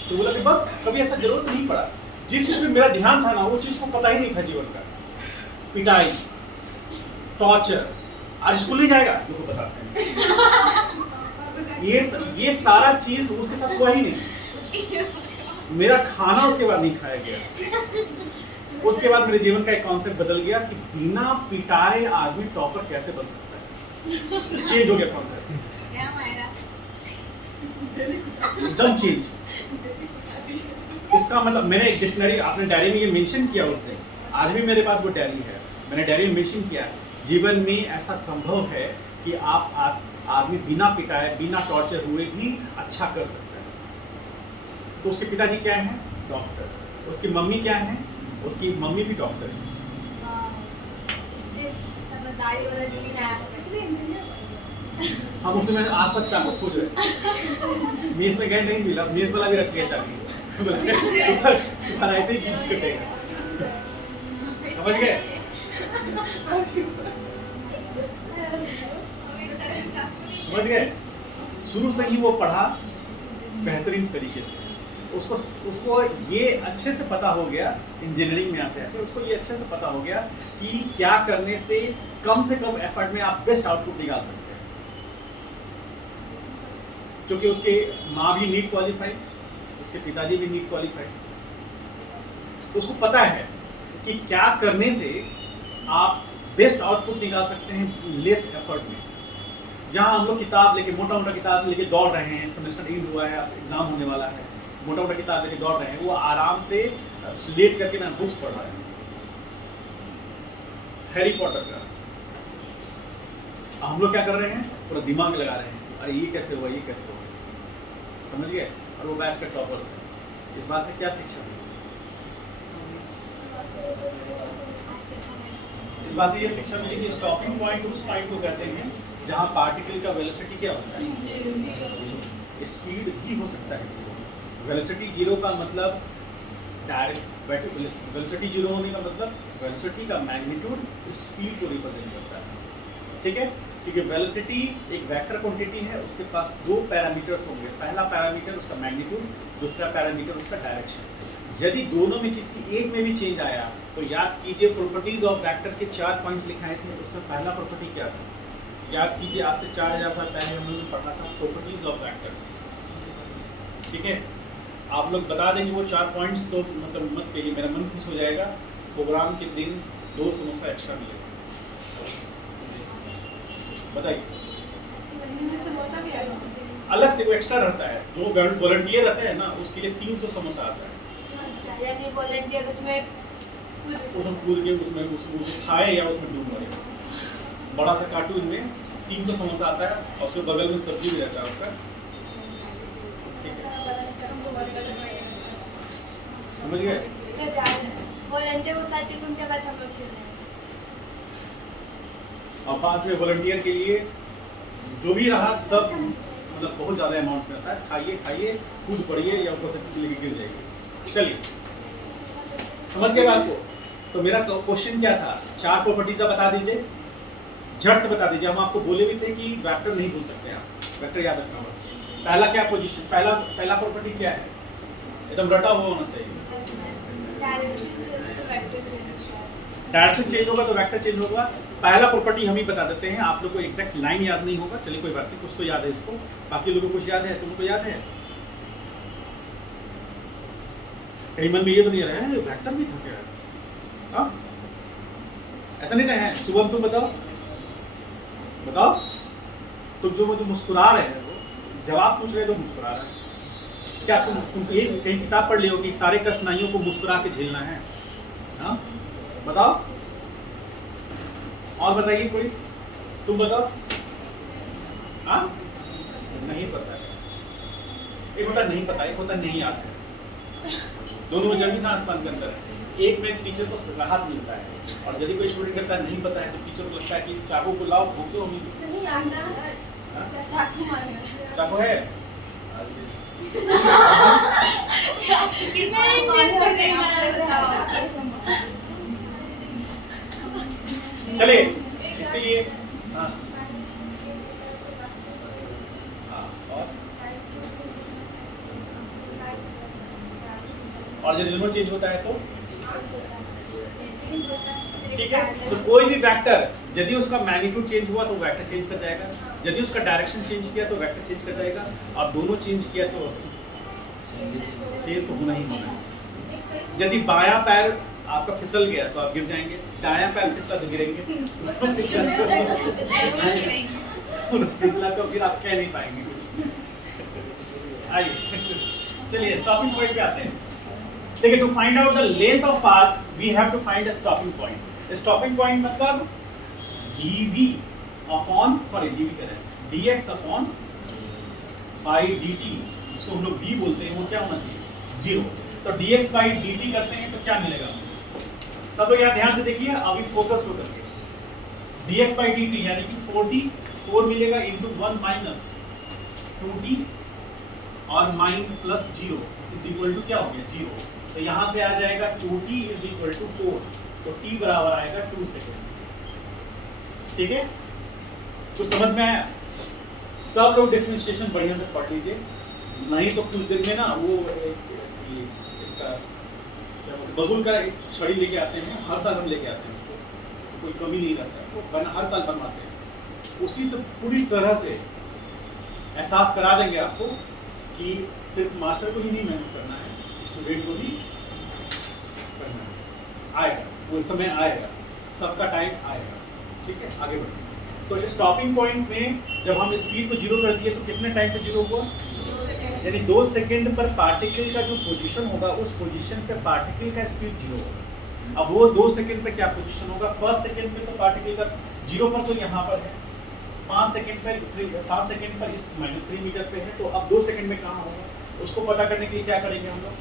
तो बोला कि बस कभी ऐसा जरूरत नहीं पड़ा। जिस चीज पे मेरा ध्यान था ना, वो चीज को पता ही नहीं था जीवन का। पिटाई, टॉर्चर, आज स्कूल नहीं जाएगा, लोगों को बताते हैं। ये सारा चीज उसके साथ हुआ ही नहीं। मेरा खाना उसके बाद नहीं खाया गया। उसके बाद मेरे जीवन का एक कॉन्सेप्ट बदल गया कि बिना पिटाए आदमी टॉपर कैसे बन सकता है। चेंज हो गया कॉन्सेप्ट, क्या मायरा? एकदम चेंज। इसका मतलब मैंने एक डिक्शनरी, आपने डायरी में ये मेंशन किया उस दिन, आज भी मेरे पास वो डायरी है, मैंने डायरी में मेंशन किया जीवन में ऐसा संभव है कि आप आदमी बिना पिटाए बिना टॉर्चर हुए भी अच्छा कर सकता है। तो उसके पिताजी क्या हैं? डॉक्टर। उसकी मम्मी क्या है? उसकी मम्मी भी डॉक्टर है। इसलिए समझदारी वाला जीन आया होगा, इसलिए इंजीनियर। हम उसमें आसपास चाकू खोज रहे, मेज में गए नहीं मिला, मेज वाला भी रख लिया चाकू। तुम्हारा ऐसे ही जीत कटेगा, समझ गए? समझ गए? शुरू से ही वो पढ़ा बेहतरीन तरीके से। उसको ये अच्छे से पता हो गया, इंजीनियरिंग में आते हैं तो उसको ये अच्छे से पता हो गया कि क्या करने से कम एफर्ट में आप बेस्ट आउटपुट निकाल सकते हैं। क्योंकि उसके माँ भी नीट क्वालिफाइड, उसके पिताजी भी नीट क्वालिफाइड, तो उसको पता है कि क्या करने से आप बेस्ट आउटपुट निकाल सकते हैं लेस एफर्ट में। जहाँ हम लोग किताब लेके मोटा मोटा किताब लेके दौड़ रहे हैं, सेमेस्टर एंड हुआ है, एग्जाम होने वाला है, मोटा मोटा किताब लेके दौड़ रहे हैं, वो आराम से लेट करके ना बुक्स पढ़ रहा है हैरी पॉटर का। हम लोग क्या कर रहे हैं, पूरा दिमाग लगा रहे हैं, अरे ये कैसे हुआ, ये कैसे हुआ, समझ गए, और वो बैच का टॉपर होता है। इस बात में क्या शिक्षा है? इस बात से ये शिक्षा मिली कि स्टॉपिंग पॉइंट उस पॉइंट को कहते हैं जहां पार्टिकल का वेलोसिटी क्या होता है, स्पीड भी हो सकता है जीरो। वेलोसिटी जीरो का मतलब डायरेक्ट, वेलोसिटी जीरो होने का मतलब वेलोसिटी का मैग्नीट्यूड स्पीड को रिप्रेजेंट करता है, ठीक है, क्योंकि वेलोसिटी एक वेक्टर क्वांटिटी है, उसके पास दो पैरामीटर्स होंगे, पहला पैरामीटर उसका मैग्नीट्यूड, दूसरा पैरामीटर उसका डायरेक्शन। यदि दोनों में किसी एक में भी चेंज आया तो याद कीजिए प्रॉपर्टीज ऑफ वेक्टर के 4 पॉइंट्स लिखाए थे, उसमें पहला प्रॉपर्टी क्या था, याद कीजिए, आज से 4000 साल पहले हम लोगों ने पढ़ा था प्रॉपर्टीज ऑफ वेक्टर, ठीक है। आप लोग बता देंगे वो 4 पॉइंट्स, तो मतलब मत कहिए, मेरा मन खुश हो जाएगा। प्रोग्राम के दिन 2 समोसा एक्स्ट्रा मिलेगा, बताइए। समोसा भी आएगा, अलग से वो एक्स्ट्रा रहता है, जो वॉलंटियर रहता है ना उसके लिए 300 समोसा आता है, यानी वॉलंटियर उसमें उसमें कूद के उसमें खाए या उसमें डूब मरे। बड़ा सा कार्टून में 300 समोसा आता है और उसके बगल में सब्जी भी रहता है उसका, ठीक है, समझ गए। वॉलंटियर को सर्टिफिकेट के बाद हम लोग चल रहे हैं। और बाद में वॉलंटियर के लिए जो भी रहा सब मतलब बहुत ज़्यादा अमाउंट में आता है, खाइए खाइए कूद पड़िए या ऊपर से लेके गिर जाइए। चलिए, समझ गए बात को। तो मेरा क्वेश्चन क्या था, 4 प्रॉपर्टीज बता दीजिए, झट से बता दीजिए। हम आपको बोले भी थे कि वेक्टर नहीं भूल सकते आप, वेक्टर याद रखना होगा। पहला क्या पोजीशन, पहला प्रॉपर्टी क्या है, एकदम रटा हुआ होना चाहिए। डायरेक्शन चेंज होगा तो वेक्टर चेंज होगा। पहला प्रॉपर्टी हम ही बता देते हैं, आप लोग को एग्जैक्ट लाइन याद नहीं होगा, चलिए कोई बात नहीं, कुछ तो याद है इसको, बाकी लोगों को कुछ याद है, तुमको याद है? कहीं मन में ये तो नहीं रहा है वेक्टर भी था क्या? हाँ, ऐसा नहीं ना है। शुभम तुम बताओ, बताओ तुम जो मुझे मुस्कुरा रहे हो, जवाब पूछ रहे हो तो मुस्कुरा रहे हैं क्या? तुम ये कहीं किताब पढ़ लियो कि सारे कठिनाइयों को मुस्कुरा के झेलना है? हाँ बताओ, और बताइए कोई, तुम बताओ। हाँ नहीं पता है, एक होता नहीं पता, एक होता नहीं आता है, दोनों में जमीन आसमान के अंदर है। एक में टीचर को राहत मिलता है, और यदि कोई स्टूडेंट कहता है नहीं पता है तो टीचर को लगता है कि चाकू को लाओ भूख दो हमें। नहीं आना, चाकू मारना, चाकू है? कितना कौन कर रहा है? चलिए इससे ये हाँ और यदि दोनों चेंज होता है तो ठीक है। तो कोई भी वेक्टर यदि उसका मैग्नीट्यूड चेंज हुआ तो वेक्टर चेंज कर जाएगा, यदि उसका डायरेक्शन चेंज किया तो वेक्टर चेंज कर जाएगा, और दोनों चेंज किया तो चेंज तो होना ही होना है। यदि बायां पैर आपका फिसल गया तो आप गिर जाएंगे, दायां पैर फिसला तो गिरेंगे, फिसला तो फिर आप कह नहीं पाएंगे कुछ। आइए चलिए स्टॉपिंग पॉइंट पे आते हैं। देखिए, to find out the length of path we have to find a stopping point. Stopping point मतलब dv अपॉन dv करें dx अपॉन बाई dt, इसको हम लोग v बोलते हैं, वो क्या होना चाहिए 0। तो dx बाई dt करते हैं तो क्या मिलेगा, सब लोग यहाँ ध्यान से देखिए, अभी फोकस होकर के dx बाई dt यानी कि 4 मिलेगा इंटू 1 माइनस 2t और minus plus 0 is equal to क्या हो गया 0। तो यहाँ से आ जाएगा 2t इज इक्वल टू 4, तो t बराबर आएगा 2 सेकेंड। ठीक है, तो समझ में आया? सब लोग डिफरेंशिएशन बढ़िया से पढ़ लीजिए, नहीं तो कुछ दिन में ना वो इसका क्या बोलते बबुल का एक छड़ी लेके आते हैं, हर साल हम लेके आते हैं उसको, तो कोई कमी नहीं रहता, वो हर साल बनवाते हैं। उसी से पूरी तरह से एहसास करा देंगे आपको कि सिर्फ मास्टर को ही नहीं मेहनत करना है, स्टूडेंट को भी करना है। आएगा वो समय, आएगा, सबका टाइम आएगा। ठीक है, आगे बढ़िए। तो स्टॉपिंग पॉइंट में जब हम स्पीड को जीरो कर दिए तो कितने टाइम पे जीरो हुआ? यानी 2 सेकंड पर पार्टिकल का जो पोजीशन होगा उस पोजीशन पे पार्टिकल का स्पीड जीरो होगा। अब वो 2 सेकंड पे क्या पोजीशन होगा? फर्स्ट सेकंड पे तो पार्टिकल का जीरो पर तो यहाँ पर है, 5 सेकंड पर इस -3 मीटर पे है, तो अब 2 सेकंड में कहाँ होगा? उसको पता करने के लिए क्या करेंगे हम लोग?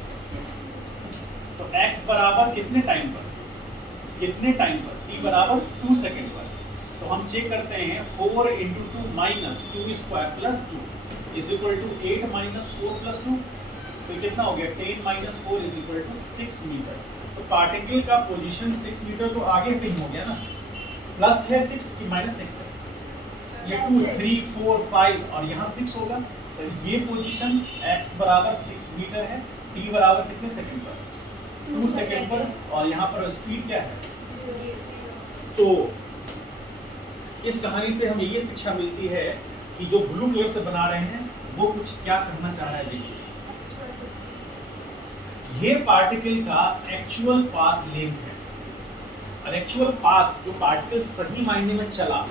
तो x बराबर कितने टाइम पर? t बराबर 2 सेकंड पर। तो हम चेक करते हैं 4 × 2 minus 2 square plus 2 is equal to 8 minus 4 plus 2, तो कितना हो गया? 10 minus 4 is equal to 6 metre. तो पार्टिकल का पोजीशन 6 मीटर तो आगे कहीं हो गया ना, प्लस है 6 की माइनस 6 है, ये 2 3 4 5 और यहाँ 6 होगा। तो ये पोजीशन x बराबर 6 मीटर है, t बराबर कितने सेकंड पर? 2 सेकंड पर, और यहाँ पर स्पीड क्या है? तो इस कहानी से हमें ये शिक्षा मिलती है कि जो ब्लू कलर से बना रहे हैं वो कुछ क्या करना चाह रहा है। देखिए ये पार्टिकल का एक्चुअल पाथ लेंथ है, और एक्चुअल पाथ जो पार्टिकल सही मायने में चला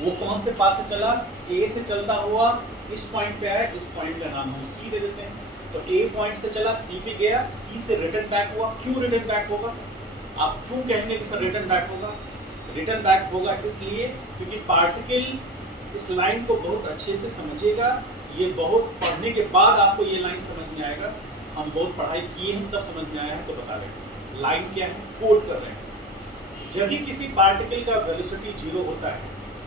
वो कौन से पाथ से चला? ए से चलता हुआ इस पॉइंट पे आया, इस पॉइंट का नाम हम सी दे देते हैं। तो ए पॉइंट से चला, सी पे गया, सी से रिटर्न बैक हुआ। क्यों रिटर्न बैक होगा? आप क्यों कहेंगे कि सर रिटर्न बैक होगा? रिटर्न बैक होगा इसलिए क्योंकि पार्टिकल इस लाइन को बहुत अच्छे से समझेगा। ये बहुत पढ़ने के बाद आपको ये लाइन समझ में आएगा। हम बहुत पढ़ाई किए हैं तब समझ में आया है, तो बता रहे हैं लाइन क्या है, कोड कर रहे हैं। यदि किसी पार्टिकल का वेलोसिटी 0 होता है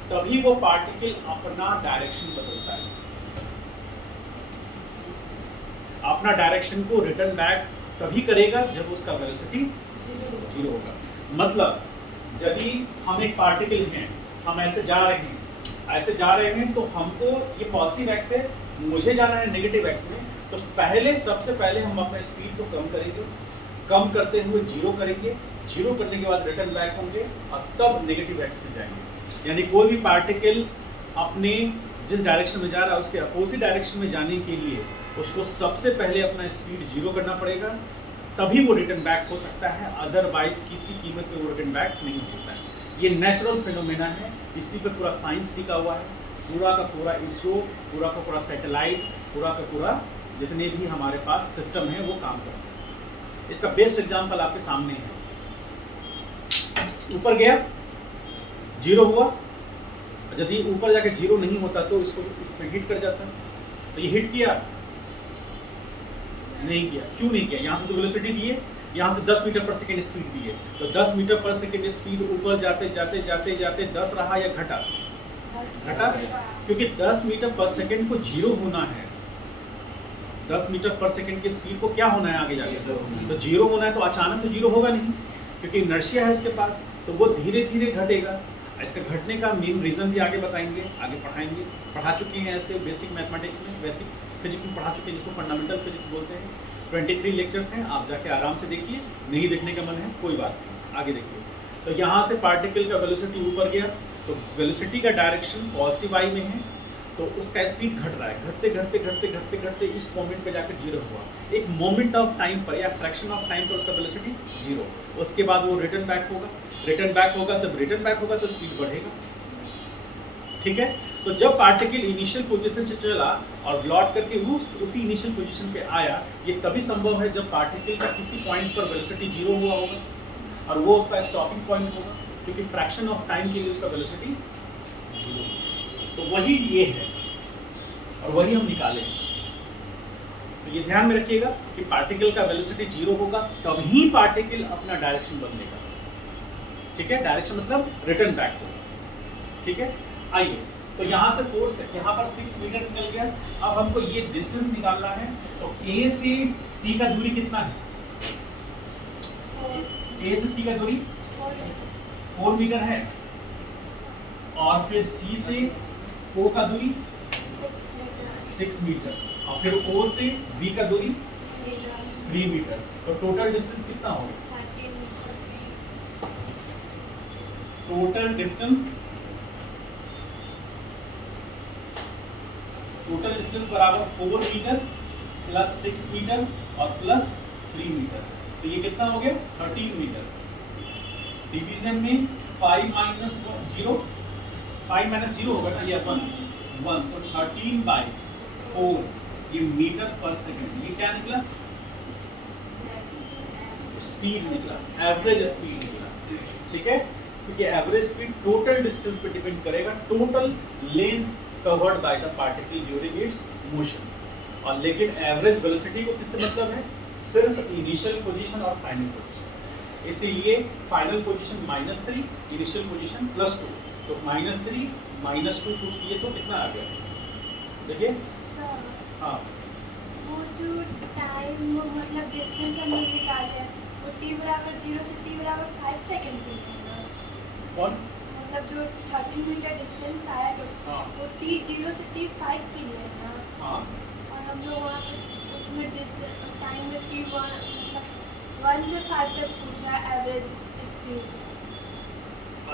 तभी वो पार्टिकल अपना डायरेक्शन बदलता है, अपना डायरेक्शन को रिटर्न बैक तभी करेगा जब उसका वेलोसिटी 0 होगा। मतलब यदि हम एक पार्टिकल हैं, हम ऐसे जा रहे हैं तो हमको ये पॉजिटिव एक्स है, मुझे जाना है नेगेटिव एक्स में, तो सबसे पहले हम अपने स्पीड को कम करेंगे, कम करते हुए 0 करेंगे, 0 करने के बाद रिटर्न बैक होंगे और तब नेगेटिव एक्स में जाएंगे। यानी कोई भी पार्टिकल अपने जिस डायरेक्शन में जा रहा है उसके अपोजिट डायरेक्शन में जाने के लिए उसको सबसे पहले अपना स्पीड 0 करना पड़ेगा, तभी वो रिटर्न बैक हो सकता है, अदरवाइज किसी कीमत पे वो रिटर्न बैक नहीं हो सकता है। ये नेचुरल फिनोमेना है, इसी पर पूरा साइंस टिका हुआ है, पूरा का पूरा इसरो, पूरा का पूरा सैटेलाइट, पूरा का पूरा जितने भी हमारे पास सिस्टम है वो काम करते हैं। इसका बेस्ट एग्जांपल आपके सामने है। ऊपर गया 0 हुआ, यदि ऊपर जाके 0 नहीं होता तो इसको इसमें हिट कर जाता है। तो ये हिट किया नहीं किया, क्यों नहीं किया? यहाँ से तो वेलोसिटी दिए, यहाँ से 10 मीटर पर सेकेंड स्पीड दिए, तो 10 मीटर पर सेकेंड स्पीड ऊपर जाते जाते जाते जाते 10 रहा या घटा? क्योंकि 10 मीटर पर सेकेंड को 0 होना है, 10 मीटर पर सेकेंड की स्पीड को क्या होना है आगे जाके? तो 0 होना है, तो अचानक तो 0 होगा नहीं, क्योंकि इनर्शिया है उसके पास, तो वो धीरे धीरे घटेगा। इसका घटने का मेन रीजन भी आगे बताएंगे, आगे पढ़ा चुके हैं ऐसे बेसिक मैथमेटिक्स में, बेसिक फिजिक्स में पढ़ा चुके हैं, जिसको फंडामेंटल फिजिक्स बोलते हैं। 23 लेक्चर्स हैं, आप जाके आराम से देखिए, नहीं देखने का मन है कोई बात नहीं, आगे देखिए। तो यहाँ से पार्टिकल का वेलोसिटी ऊपर गया, तो वेलोसिटी का डायरेक्शन पॉजिटिव आई में है, तो उसका स्पीड घट रहा है, घटते घटते घटते घटते घटते इस मोमेंट पे जाकर 0 हुआ। एक मोमेंट ऑफ टाइम पर या फ्रैक्शन ऑफ टाइम पर उसका वेलोसिटी 0, उसके बाद वो रिटर्न बैक होगा, जब रिटर्न बैक होगा तो स्पीड बढ़ेगा। ठीक है, तो जब पार्टिकल इनिशियल पोजीशन से चला और लौट करके उसी इनिशियल पोजीशन पे आया, ये तभी संभव है जब पार्टिकल का किसी पॉइंट पर वेलोसिटी 0 हुआ होगा और वो उसका स्टॉपिंग पॉइंट होगा, क्योंकि फ्रैक्शन ऑफ टाइम के लिए उसका वेलोसिटी 0। तो वही ये है और वही हम निकालेंगे। तो ये ध्यान में रखिएगा कि पार्टिकल का वेलोसिटी 0 होगा तभी पार्टिकल अपना डायरेक्शन बदलेगा। ठीक है, डायरेक्शन मतलब रिटर्न बैक होगा। ठीक है, आइए, तो यहाँ से फोर्स है, यहाँ पर 6 मीटर निकल गया। अब हमको ये डिस्टेंस निकालना है, तो A से C का दूरी कितना है? A से C का दूरी 4 मीटर है, और फिर C से O का दूरी 6 मीटर, और फिर O से B का दूरी 3 मीटर। तो टोटल डिस्टेंस कितना होगा? टोटल डिस्टेंस बराबर 4 मीटर प्लस 6 मीटर और प्लस 3 मीटर। तो ये कितना हो गया? 13 मीटर। डिवीजन में 5 - 0 5 माइनस 0 होगा ना, ये 1 तो 13/4 ये मीटर पर सेकंड। ये क्या निकला? स्पीड निकला, एवरेज स्पीड निकला। ठीक है, क्योंकि एवरेज स्पीड टोटल डिस्टेंस पे डिपेंड करेगा, total length covered by the particle during its motion. और लेकिन एवरेज वेलोसिटी को किससे मतलब है? सिर्फ इनिशियल पोजीशन और फाइनल पोजीशन। इसीलिए फाइनल पोजीशन -3, इनिशियल पोजीशन +2, तो -3 -2 टू किए तो कितना आ गया? देखिए, सर, हाँ वो जो टाइम मतलब डिस्टेंस हम लोग निकाले वो t बराबर 0 से t बराबर 5 सेकंड के लिए ना। कौन? मतलब जो 13 मीटर डिस्टेंस आया तो हाँ वो t 0 से t 5 के लिए ना। हाँ और हम लोग वहाँ पे उसमें टाइम में t 1 से 5 तक पूछ रहा है एवरेज स्पीड।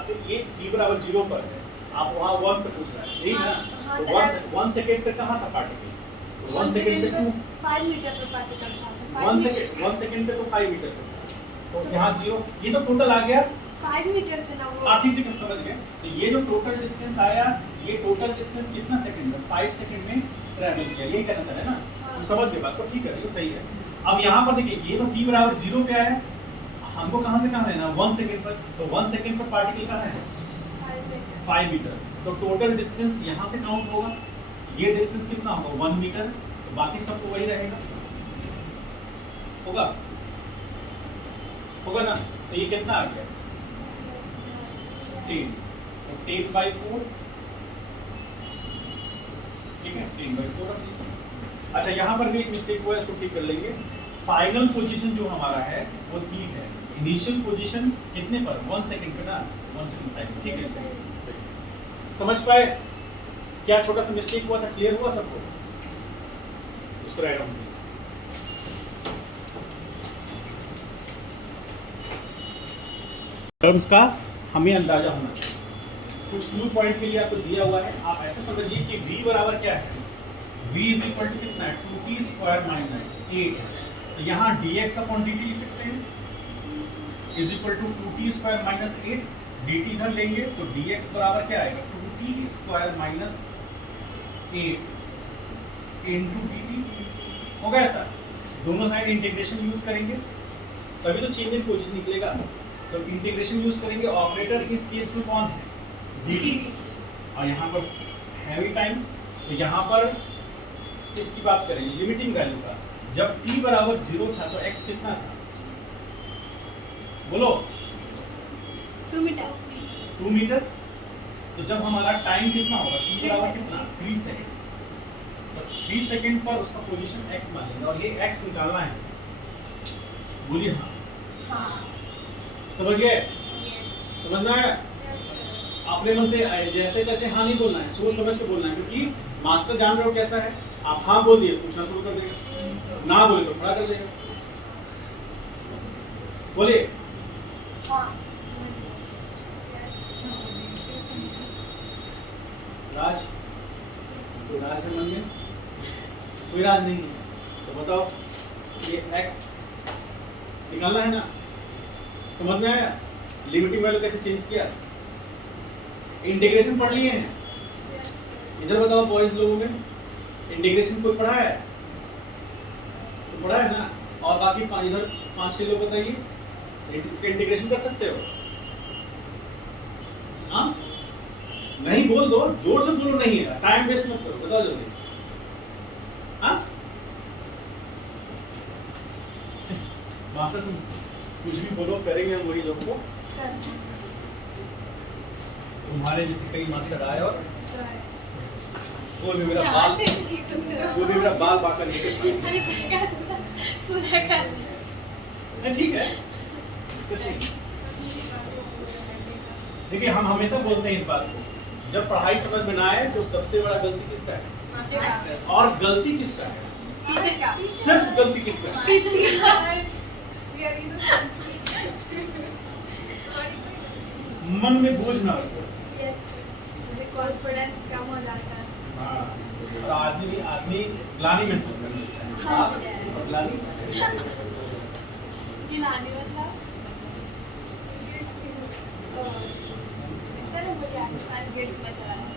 तो ये t बराबर 0 पर है, आप वहाँ 1 पे पूछ रहे हैं, यही ना? हाँ, तो तो 1 सेकेंड पे कहाँ था पार्टिकल? 1 सेकेंड पे 5 मीटर पर पार्टिकल था। 1 सेकेंड पे तो 5 मीटर पे था, तो यहाँ 0, ये तो टोटल आ गया। 5 मीटर से ना वो ठीक ठीक समझ गए। तो ये जो टोटल डिस्टेंस आया, ये टोटल डिस्टेंस कितना सेकंड में? 5 सेकंड में ट्रैवल किया, यही कहना चाह रहे हैं ना? हम समझ गए बात को, ठीक है, ये सही है। अब यहाँ पर देखिए, ये तो t बराबर 0 पे आया, हमको कहाँ से कहाँ लेना? 1 सेकंड पर, तो 1 सेकंड पर पार्टिकल कहाँ है? 5 मीटर। तो टोटल डिस्टेंस यहाँ से काउंट होगा, ये डिस्टेंस कितना होगा? 1 मीटर, तो बाकी सब तो वही रहेगा, होगा होगा ना? तो ये कितना आ गया? 10, तो 10/4, ठीक है, 10/4 रख लीजिए। अच्छा, यहाँ पर भी एक मिस्टेक हुआ है, इसको ठीक कर लेंगे। फाइनल पोजीशन जो हमारा है वो ठीक है, इनिशियल पोजीशन कितने पर? 1 सेकंड पे ना, 1 सेकंड टाइम, ठीक है, सही। समझ पाए क्या छोटा सा मिस्टेक हुआ था? क्लियर हुआ सबको? इसको राइट डाउन कीजिए। टर्म्स का हमें अंदाजा होना चाहिए। कुछ क्लू पॉइंट के लिए आपको दिया हुआ है, आप ऐसे समझिए कि v बराबर क्या है? v इज इक्वल टू कितना है? 2t² - 8 है। तो यहाँ dx/dt लिख सकते हैं, is equal to 2t² - 8, dt इधर लेंगे तो dx बराबर क्या आएगा? 2t² - 8 into dt। होगा ऐसा? दोनों साइड इंटीग्रेशन यूज करेंगे तभी तो चेंज इन पोजीशन निकलेगा। तो इंटीग्रेशन यूज करेंगे, ऑपरेटर इस केस में कौन है? dt। और यहाँ पर हैवी टाइम, तो यहाँ पर इसकी बात करेंगे लिमिटिंग वैल्यू का। जब t बराबर 0 था तो x कितना था? बोलो। 2 मीटर। 2 मीटर। तो जब हमारा टाइम कितना होगा? t बराबर कितना? 3 सेकंड। तो 3 सेकंड पर उसका पोजीशन x मान लेंगे और ये x निकालना है। बोलिए हाँ, हाँ समझ गए? यस समझना है? अपने मन से जैसे तैसे हाँ नहीं बोलना है, सोच समझ के बोलना है, क्योंकि मास्टर जान रहे हो कैसा है। आप हाँ बोल दिए पूछना शुरू कर देगा, ना बोले तो खड़ा कर देगा। बोलिए। हाँ। राज, कोई राज है मन में? कोई राज नहीं है तो बताओ, ये x निकालना है ना? समझ में आया? लिमिटिंग वैल्यू कैसे चेंज किया? इंटीग्रेशन पढ़ लिए हैं? इधर बताओ बॉयज लोगों में इंटीग्रेशन कोई पढ़ा है? तो पढ़ा है ना? और बाकी इधर 5-6 लोग बताइए, इसका इंटीग्रेशन कर सकते हो? हाँ, नहीं बोल दो, जोर से बोलो, नहीं है, टाइम वेस्ट मत करो, बताओ जल्दी। हाँ, मास्टर तुम कुछ भी बोलो, करेंगे हम वही लोगों को। तुम्हारे जैसे कई मास्टर आए और वो भी मेरा बाल बाकर लेके अरे पूरा कर ठीक है। तो ठीक। देखिए, हम हमेशा बोलते हैं इस बात को, जब पढ़ाई समझ में ना आए तो सबसे बड़ा गलती किसका है? और गलती किसका है? टीचर का। सिर्फ गलती किसका है? टीचर का। मन में बोझ ना रखो। कॉन्फिडेंस कम हो जाता है। हाँ, और आदमी ग्लानि महसूस करने लगता है। हाँ। और ग्लानि गिलानी मतलब सर मुझे आगे आज गेट में चला है।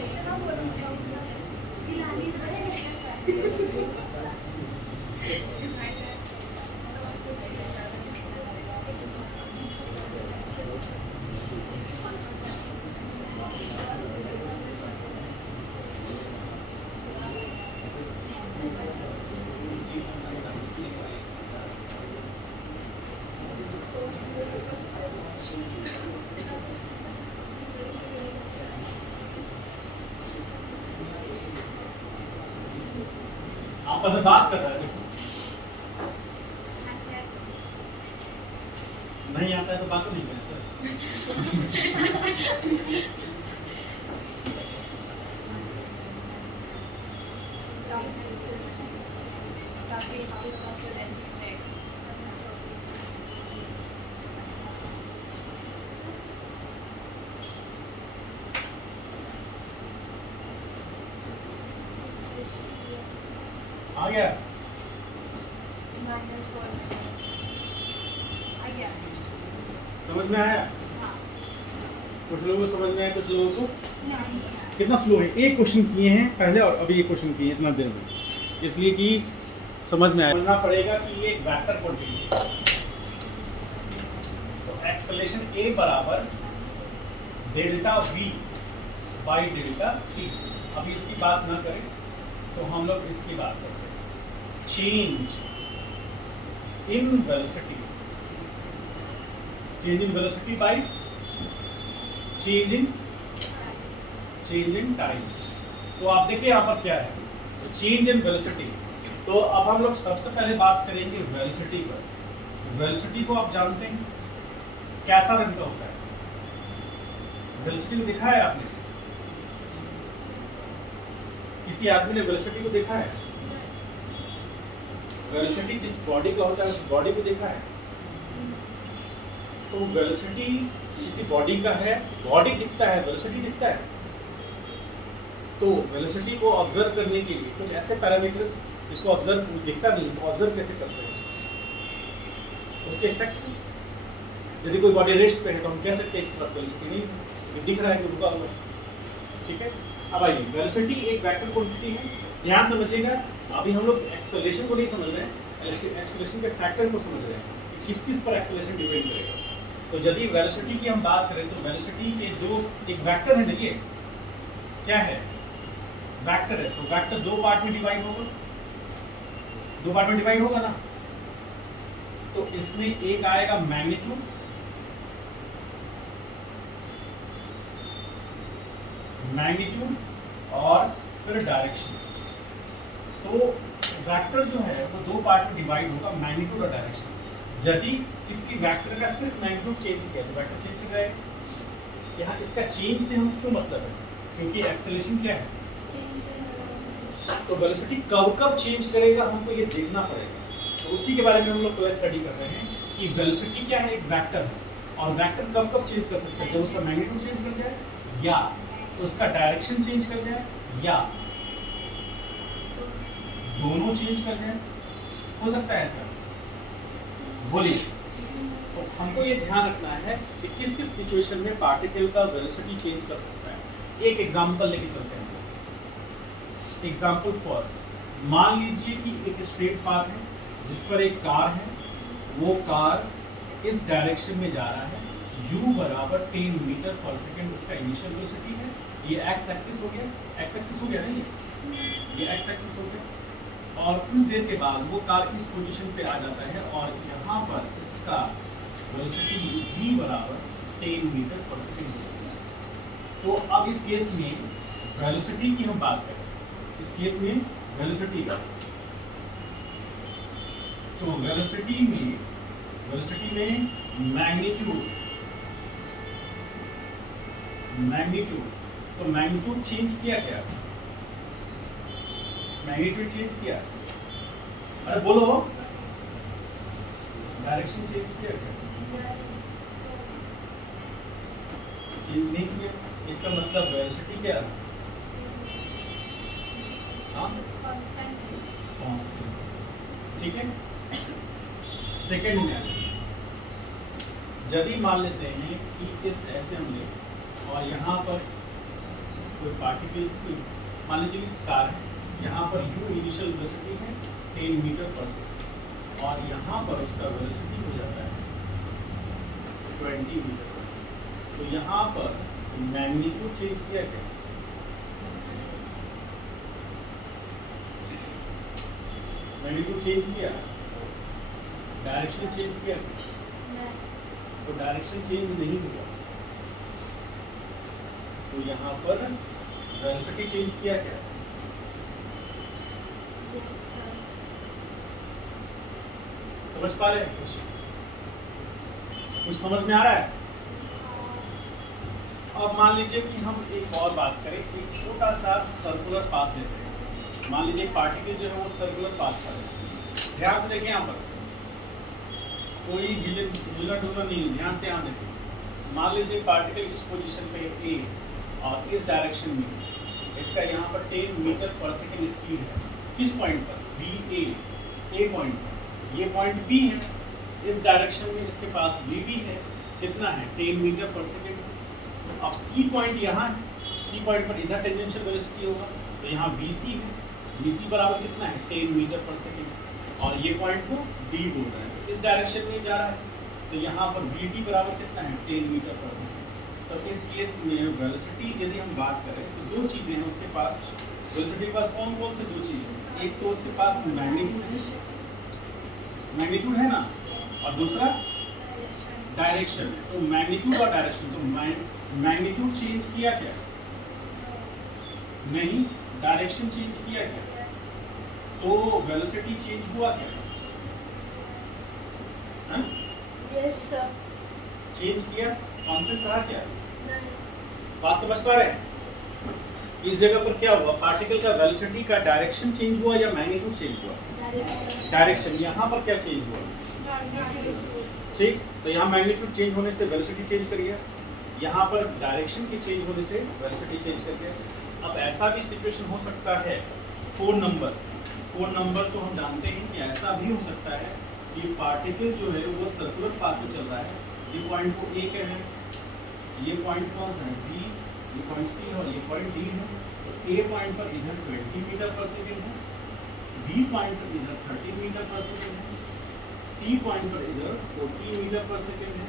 ऐसे ना बोलो फिलहाल आपस में बात कर रहे हैं, नहीं आता है तो बात नहीं करें सर। काफी कॉन्फिडेंस चेक। आ गया? आ गया। समझ में आया? हाँ। कुछ लोगों को समझ में आया, कुछ लोगों को नहीं। कितना स्लो है। एक क्वेश्चन किए हैं पहले और अभी एक क्वेश्चन किए हैं इतना देर में, इसलिए कि समझ में आया। समझना पड़ेगा कि ये एक वेक्टर क्वांटिटी है, तो एक्सेलरेशन ए बराबर delta we by delta T. अभी इसकी बात ना करें तो हम लोग इसकी बात करते हैं, change in velocity, change in velocity by change in time. तो आप देखिए यहाँ पर क्या है, चेंज इन वेलोसिटी। तो अब हम लोग सबसे पहले बात करेंगे वेलोसिटी पर। वेलोसिटी को आप जानते हैं कैसा रंग का होता है? वेलोसिटी को देखा है आपने? किसी आदमी ने वेलोसिटी को देखा है? वेलोसिटी जिस बॉडी का होता है उस बॉडी को देखा है? तो वेलोसिटी किसी बॉडी का है, बॉडी दिखता है, वेलोसिटी दिखता है। तो वेलोसिटी को ऑब्जर्व करने के लिए कुछ ऐसे पैरामीटर्स, इसको ऑब्जर्व दिखता नहीं तो ऑब्जर्व कैसे करते हैं उसके इफेक्ट्स। यदि कोई बॉडी रेस्ट पे है तो हम कह सकते हैं इसके पास वेलोसिटी नहीं है, दिख रहा है कि रुका हुआ है। ठीक है, अब आइए, वेलोसिटी एक वेक्टर क्वांटिटी है। ध्यान समझिएगा, अभी हम लोग एक्सेलरेशन को नहीं समझ रहे हैं, एक्सेलरेशन के फैक्टर को समझ रहे हैं कि किस किस पर एक्सेलरेशन डिपेंड करेगा। तो यदि वेलोसिटी की हम बात करें तो वेलोसिटी के जो एक वेक्टर है ना, ये क्या है? वेक्टर है। तो वेक्टर दो पार्ट में डिवाइड होगा, दो पार्ट में डिवाइड होगा ना। तो इसमें एक आएगा मैग्नीट्यूड, और फिर डायरेक्शन। तो वेक्टर जो है वो दो पार्ट में डिवाइड होगा, मैग्नीट्यूड और डायरेक्शन। यदि किसी वेक्टर का सिर्फ मैग्नीट्यूड चेंज किया तो वेक्टर चेंज हो जाएगा। यहाँ इसका चेंज से हम क्यों मतलब है, क्योंकि एक्सेलरेशन क्या है, तो वेलोसिटी कब कब चेंज करेगा हमको ये देखना पड़ेगा। तो उसी के बारे में हम लोग थोड़ा स्टडी कर रहे हैं कि वेलोसिटी क्या है, एक वेक्टर है, और वेक्टर कब कब चेंज कर सकते हैं, जब उसका मैग्नीट्यूड चेंज कर जाए, या उसका डायरेक्शन चेंज कर जाए, या दोनों चेंज कर जाए। हो सकता है ऐसा? बोलिए। तो हमको ये ध्यान रखना है कि किस किस सिचुएशन में पार्टिकल का वेलोसिटी चेंज कर सकता है। एक एग्जांपल लेके चलते हैं। एग्जांपल फर्स्ट, मान लीजिए कि एक स्ट्रेट पाथ है जिस पर एक कार है, वो कार इस डायरेक्शन में जा रहा है, u बराबर 10 मीटर पर सेकेंड उसका इनिशियल वेलोसिटी है। ये एक्स एक्सिस हो गया, एक्स एक्सिस हो गया ना, ये एक्स एक्सिस हो गया। और कुछ देर के बाद वो कार इस पोजीशन पे आ जाता है और यहाँ पर इसका वेलोसिटी v बराबर 10 मीटर पर सेकेंड हो गया। तो अब इस केस में वेलोसिटी की हम बात करें, इस केस में वेलोसिटी का, तो वेलोसिटी में मैग्नीट्यूड, तो मैग्नीट्यूड चेंज किया क्या? मैग्नीट्यूड चेंज किया, अरे बोलो, डायरेक्शन चेंज किया क्या? चेंज नहीं किया। इसका मतलब वेलोसिटी क्या है? कांस्टेंट। ठीक है। सेकंड में यदि मान लेते हैं कि इस ऐसे हम ले और यहाँ पर कोई पार्टिकल मान लीजिए कि कार है, यहाँ पर u इनिशियल वेलोसिटी है 10 मीटर पर सेकंड और यहाँ पर उसका वेलोसिटी हो जाता है 20 मीटर पर सेकंड। तो यहाँ पर मैग्नीट्यूड चेंज किया गया, मैग्नीट्यूड चेंज किया, डायरेक्शन चेंज किया, तो डायरेक्शन चेंज नहीं हुआ। तो यहाँ पर वेलोसिटी चेंज किया क्या? समझ पा रहे हैं? कुछ समझ में आ रहा है? अब मान लीजिए कि हम एक और बात करें, एक छोटा सा सर्कुलर पाथ लेते हैं। मान लीजिए पार्टिकल जो है वो सर्कुलर पाथ पर है। ध्यान से देखें, यहाँ पर कोई हिलना डुलना नहीं है, ध्यान से यहाँ देखें। मान लीजिए पार्टिकल इस पोजीशन पे ए और इस डायरेक्शन में इसका यहाँ पर 10 मीटर पर सेकेंड स्पीड है। किस पॉइंट पर? बी ए पॉइंट पर। ये पॉइंट बी है, इस डायरेक्शन में इसके पास वी बी है, कितना है? 10 मीटर पर सेकेंड। अब सी पॉइंट यहाँ है, सी पॉइंट पर इधर टेंजेंशियल वेलोसिटी होगा, तो यहाँ वी सी है, वी सी बराबर कितना है? 10 मीटर पर सेकेंड। और ये पॉइंट को डी बोल रहे हैं, इस डायरेक्शन में जा रहा है, तो यहाँ पर वी टी बराबर कितना है? 10 मीटर पर सेकेंड। तो इस केस में वेलोसिटी यदि हम बात करें तो दो चीज़ें हैं उसके पास। वेलोसिटी के पास कौन कौन से दो चीज़ें हैं? एक तो उसके पास मैग्नीट्यूड है ना, और दूसरा डायरेक्शन। तो मैग्नीट्यूड और डायरेक्शन, तो मैग्नीट्यूड चेंज किया क्या? नहीं, डायरेक्शन चेंज किया क्या? तो वेलोसिटी चेंज हुआ क्या? Yes sir. चेंज किया, कांस्टेंट रहा क्या? बात समझ पा रहे हैं? इस जगह पर क्या हुआ? पार्टिकल का वेलोसिटी का डायरेक्शन चेंज हुआ या मैग्नीट्यूड चेंज हुआ? डायरेक्शन। यहाँ पर क्या चेंज हुआ? ठीक, तो यहाँ मैग्नीट्यूड चेंज होने से वेलोसिटी चेंज कर गया, यहाँ पर डायरेक्शन के चेंज होने से वेलोसिटी चेंज कर गया। अब ऐसा भी सिचुएशन हो सकता है, 4 नंबर तो हम जानते हैं कि ऐसा भी हो सकता है कि पार्टिकल जो है वो सर्कुलर पाथ में चल रहा है। ये पॉइंट को ए कह रहे हैं, ये पॉइंट कौन सा है? बी, ये पॉइंट सी और ये पॉइंट डी है। तो ए पॉइंट पर इधर 20 मीटर पर सेकेंड है, बी पॉइंट पर इधर 30 मीटर पर सेकेंड है, सी पॉइंट पर इधर 40 मीटर पर सेकेंड है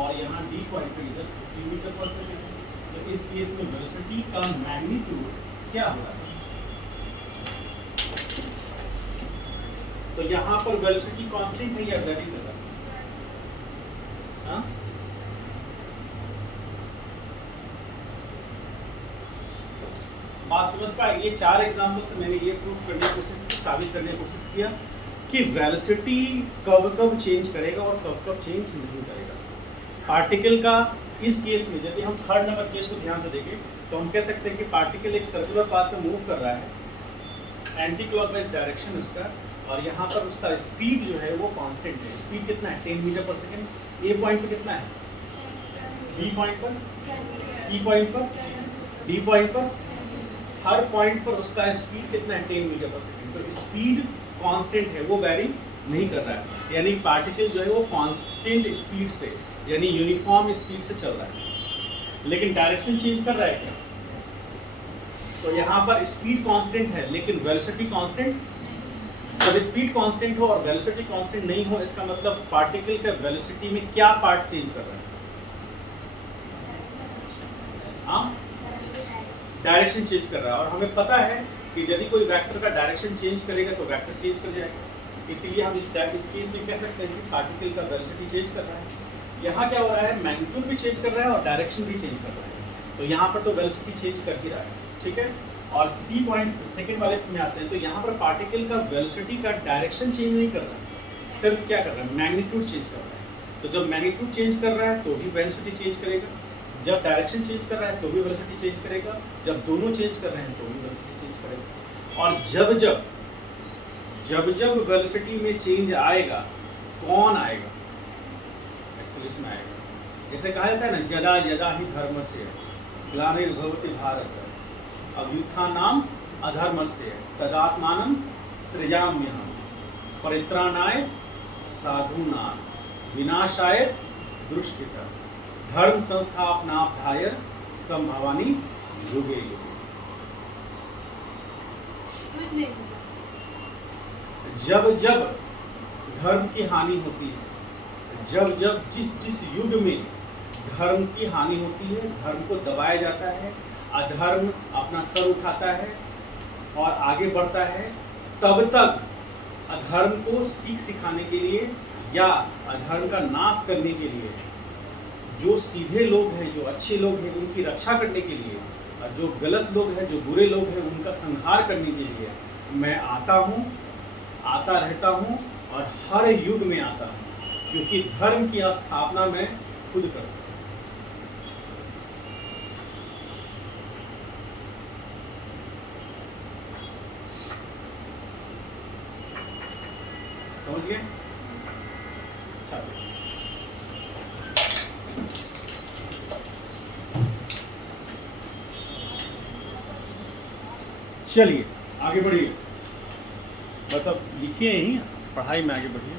और यहाँ डी पॉइंट पर इधर 50 मीटर पर सेकेंड है। तो इस केस में वेलोसिटी का मैग्नीट्यूड क्या होगा? तो यहाँ पर वेलोसिटी कांस्टेंट है या वेरी कर रहा है? हाँ? बात समझ पाए? ये 4 एग्जाम्पल से मैंने ये प्रूफ करने की कोशिश की, साबित करने की कोशिश किया कि वेलोसिटी कब कब चेंज करेगा और कब कब चेंज नहीं करेगा। पार्टिकल का इस केस में यदि हम 3rd नंबर केस को ध्यान से देखें तो हम कह सकते हैं कि पार्टिकल एक सर्कुलर पाथ में मूव कर रहा है, एंटी क्लॉकवाइज डायरेक्शन उसका, और यहाँ पर उसका स्पीड जो है वो कांस्टेंट है। स्पीड कितना है? 10 मीटर पर सेकेंड। ए पॉइंट पर कितना है? बी पॉइंट पर, सी पॉइंट पर, डी पॉइंट पर, हर पॉइंट पर उसका स्पीड कितना है? 10 मीटर पर सेकेंड। तो स्पीड कांस्टेंट है, वो वेरी नहीं कर रहा है, यानी पार्टिकल जो है वो कांस्टेंट स्पीड से यानी यूनिफॉर्म स्पीड से चल रहा है। लेकिन डायरेक्शन चेंज कर रहा है क्या? तो यहाँ पर स्पीड कांस्टेंट है लेकिन वेलोसिटी कांस्टेंट। जब स्पीड कांस्टेंट हो और वेलोसिटी कांस्टेंट नहीं हो, इसका मतलब पार्टिकल का वेलोसिटी में क्या पार्ट चेंज कर रहा है? हाँ, डायरेक्शन चेंज कर रहा है। और हमें पता है कि यदि कोई वेक्टर का डायरेक्शन चेंज करेगा तो वेक्टर चेंज कर जाएगा। इसीलिए हम इस केस में कह सकते हैं कि पार्टिकल का वेलोसिटी चेंज कर रहा है। यहाँ क्या हो रहा है? मैग्नीट्यूड भी चेंज कर रहा है और डायरेक्शन भी चेंज कर रहा है। तो यहाँ पर तो वेलोसिटी चेंज कर ही रहा है, ठीक है। और सी पॉइंट सेकंड वाले में आते हैं तो यहाँ पर पार्टिकल का वेलोसिटी का डायरेक्शन चेंज नहीं कर रहा है, सिर्फ क्या कर रहा है? मैग्नीट्यूड चेंज कर रहा है। तो जब मैग्नीट्यूड चेंज कर रहा है तो भी वेलोसिटी चेंज करेगा, जब डायरेक्शन चेंज कर रहा है तो भी वेलोसिटी चेंज करेगा, जब दोनों चेंज कर रहे हैं तो भी वेलोसिटी चेंज करेगा। और जब जब वेलोसिटी में चेंज आएगा, कौन आएगा? एक्सेलरेशन आएगा। जैसे कहा जाता है ना, यदा यदा ही धर्मस्य ग्लानिर्भवति भारत अभ्युत्थानाम अधर्मस्य तदात्मानं सृजाम्यहम् परित्राणाय साधूनां विनाशाय दृष्टिता धर्म संस्थापना धायर संभावानी युगे युगे। कुछ नहीं पूछा। जब जब धर्म की हानि होती है, जब जब जिस जिस युग में धर्म की हानि होती है, धर्म को दबाया जाता है, अधर्म अपना सर उठाता है और आगे बढ़ता है, तब तक अधर्म को सीख सिखाने के लिए या अधर्म का नाश करने के लिए जो सीधे लोग हैं, जो अच्छे लोग हैं, उनकी रक्षा करने के लिए, और जो गलत लोग हैं, जो बुरे लोग हैं, उनका संहार करने के लिए मैं आता हूँ, आता रहता हूँ और हर युग में आता हूँ, क्योंकि धर्म की स्थापना मैं खुद करता हूँ। समझ गए? चलिए आगे बढ़िए, मतलब लिखिए ही, पढ़ाई में आगे बढ़िए।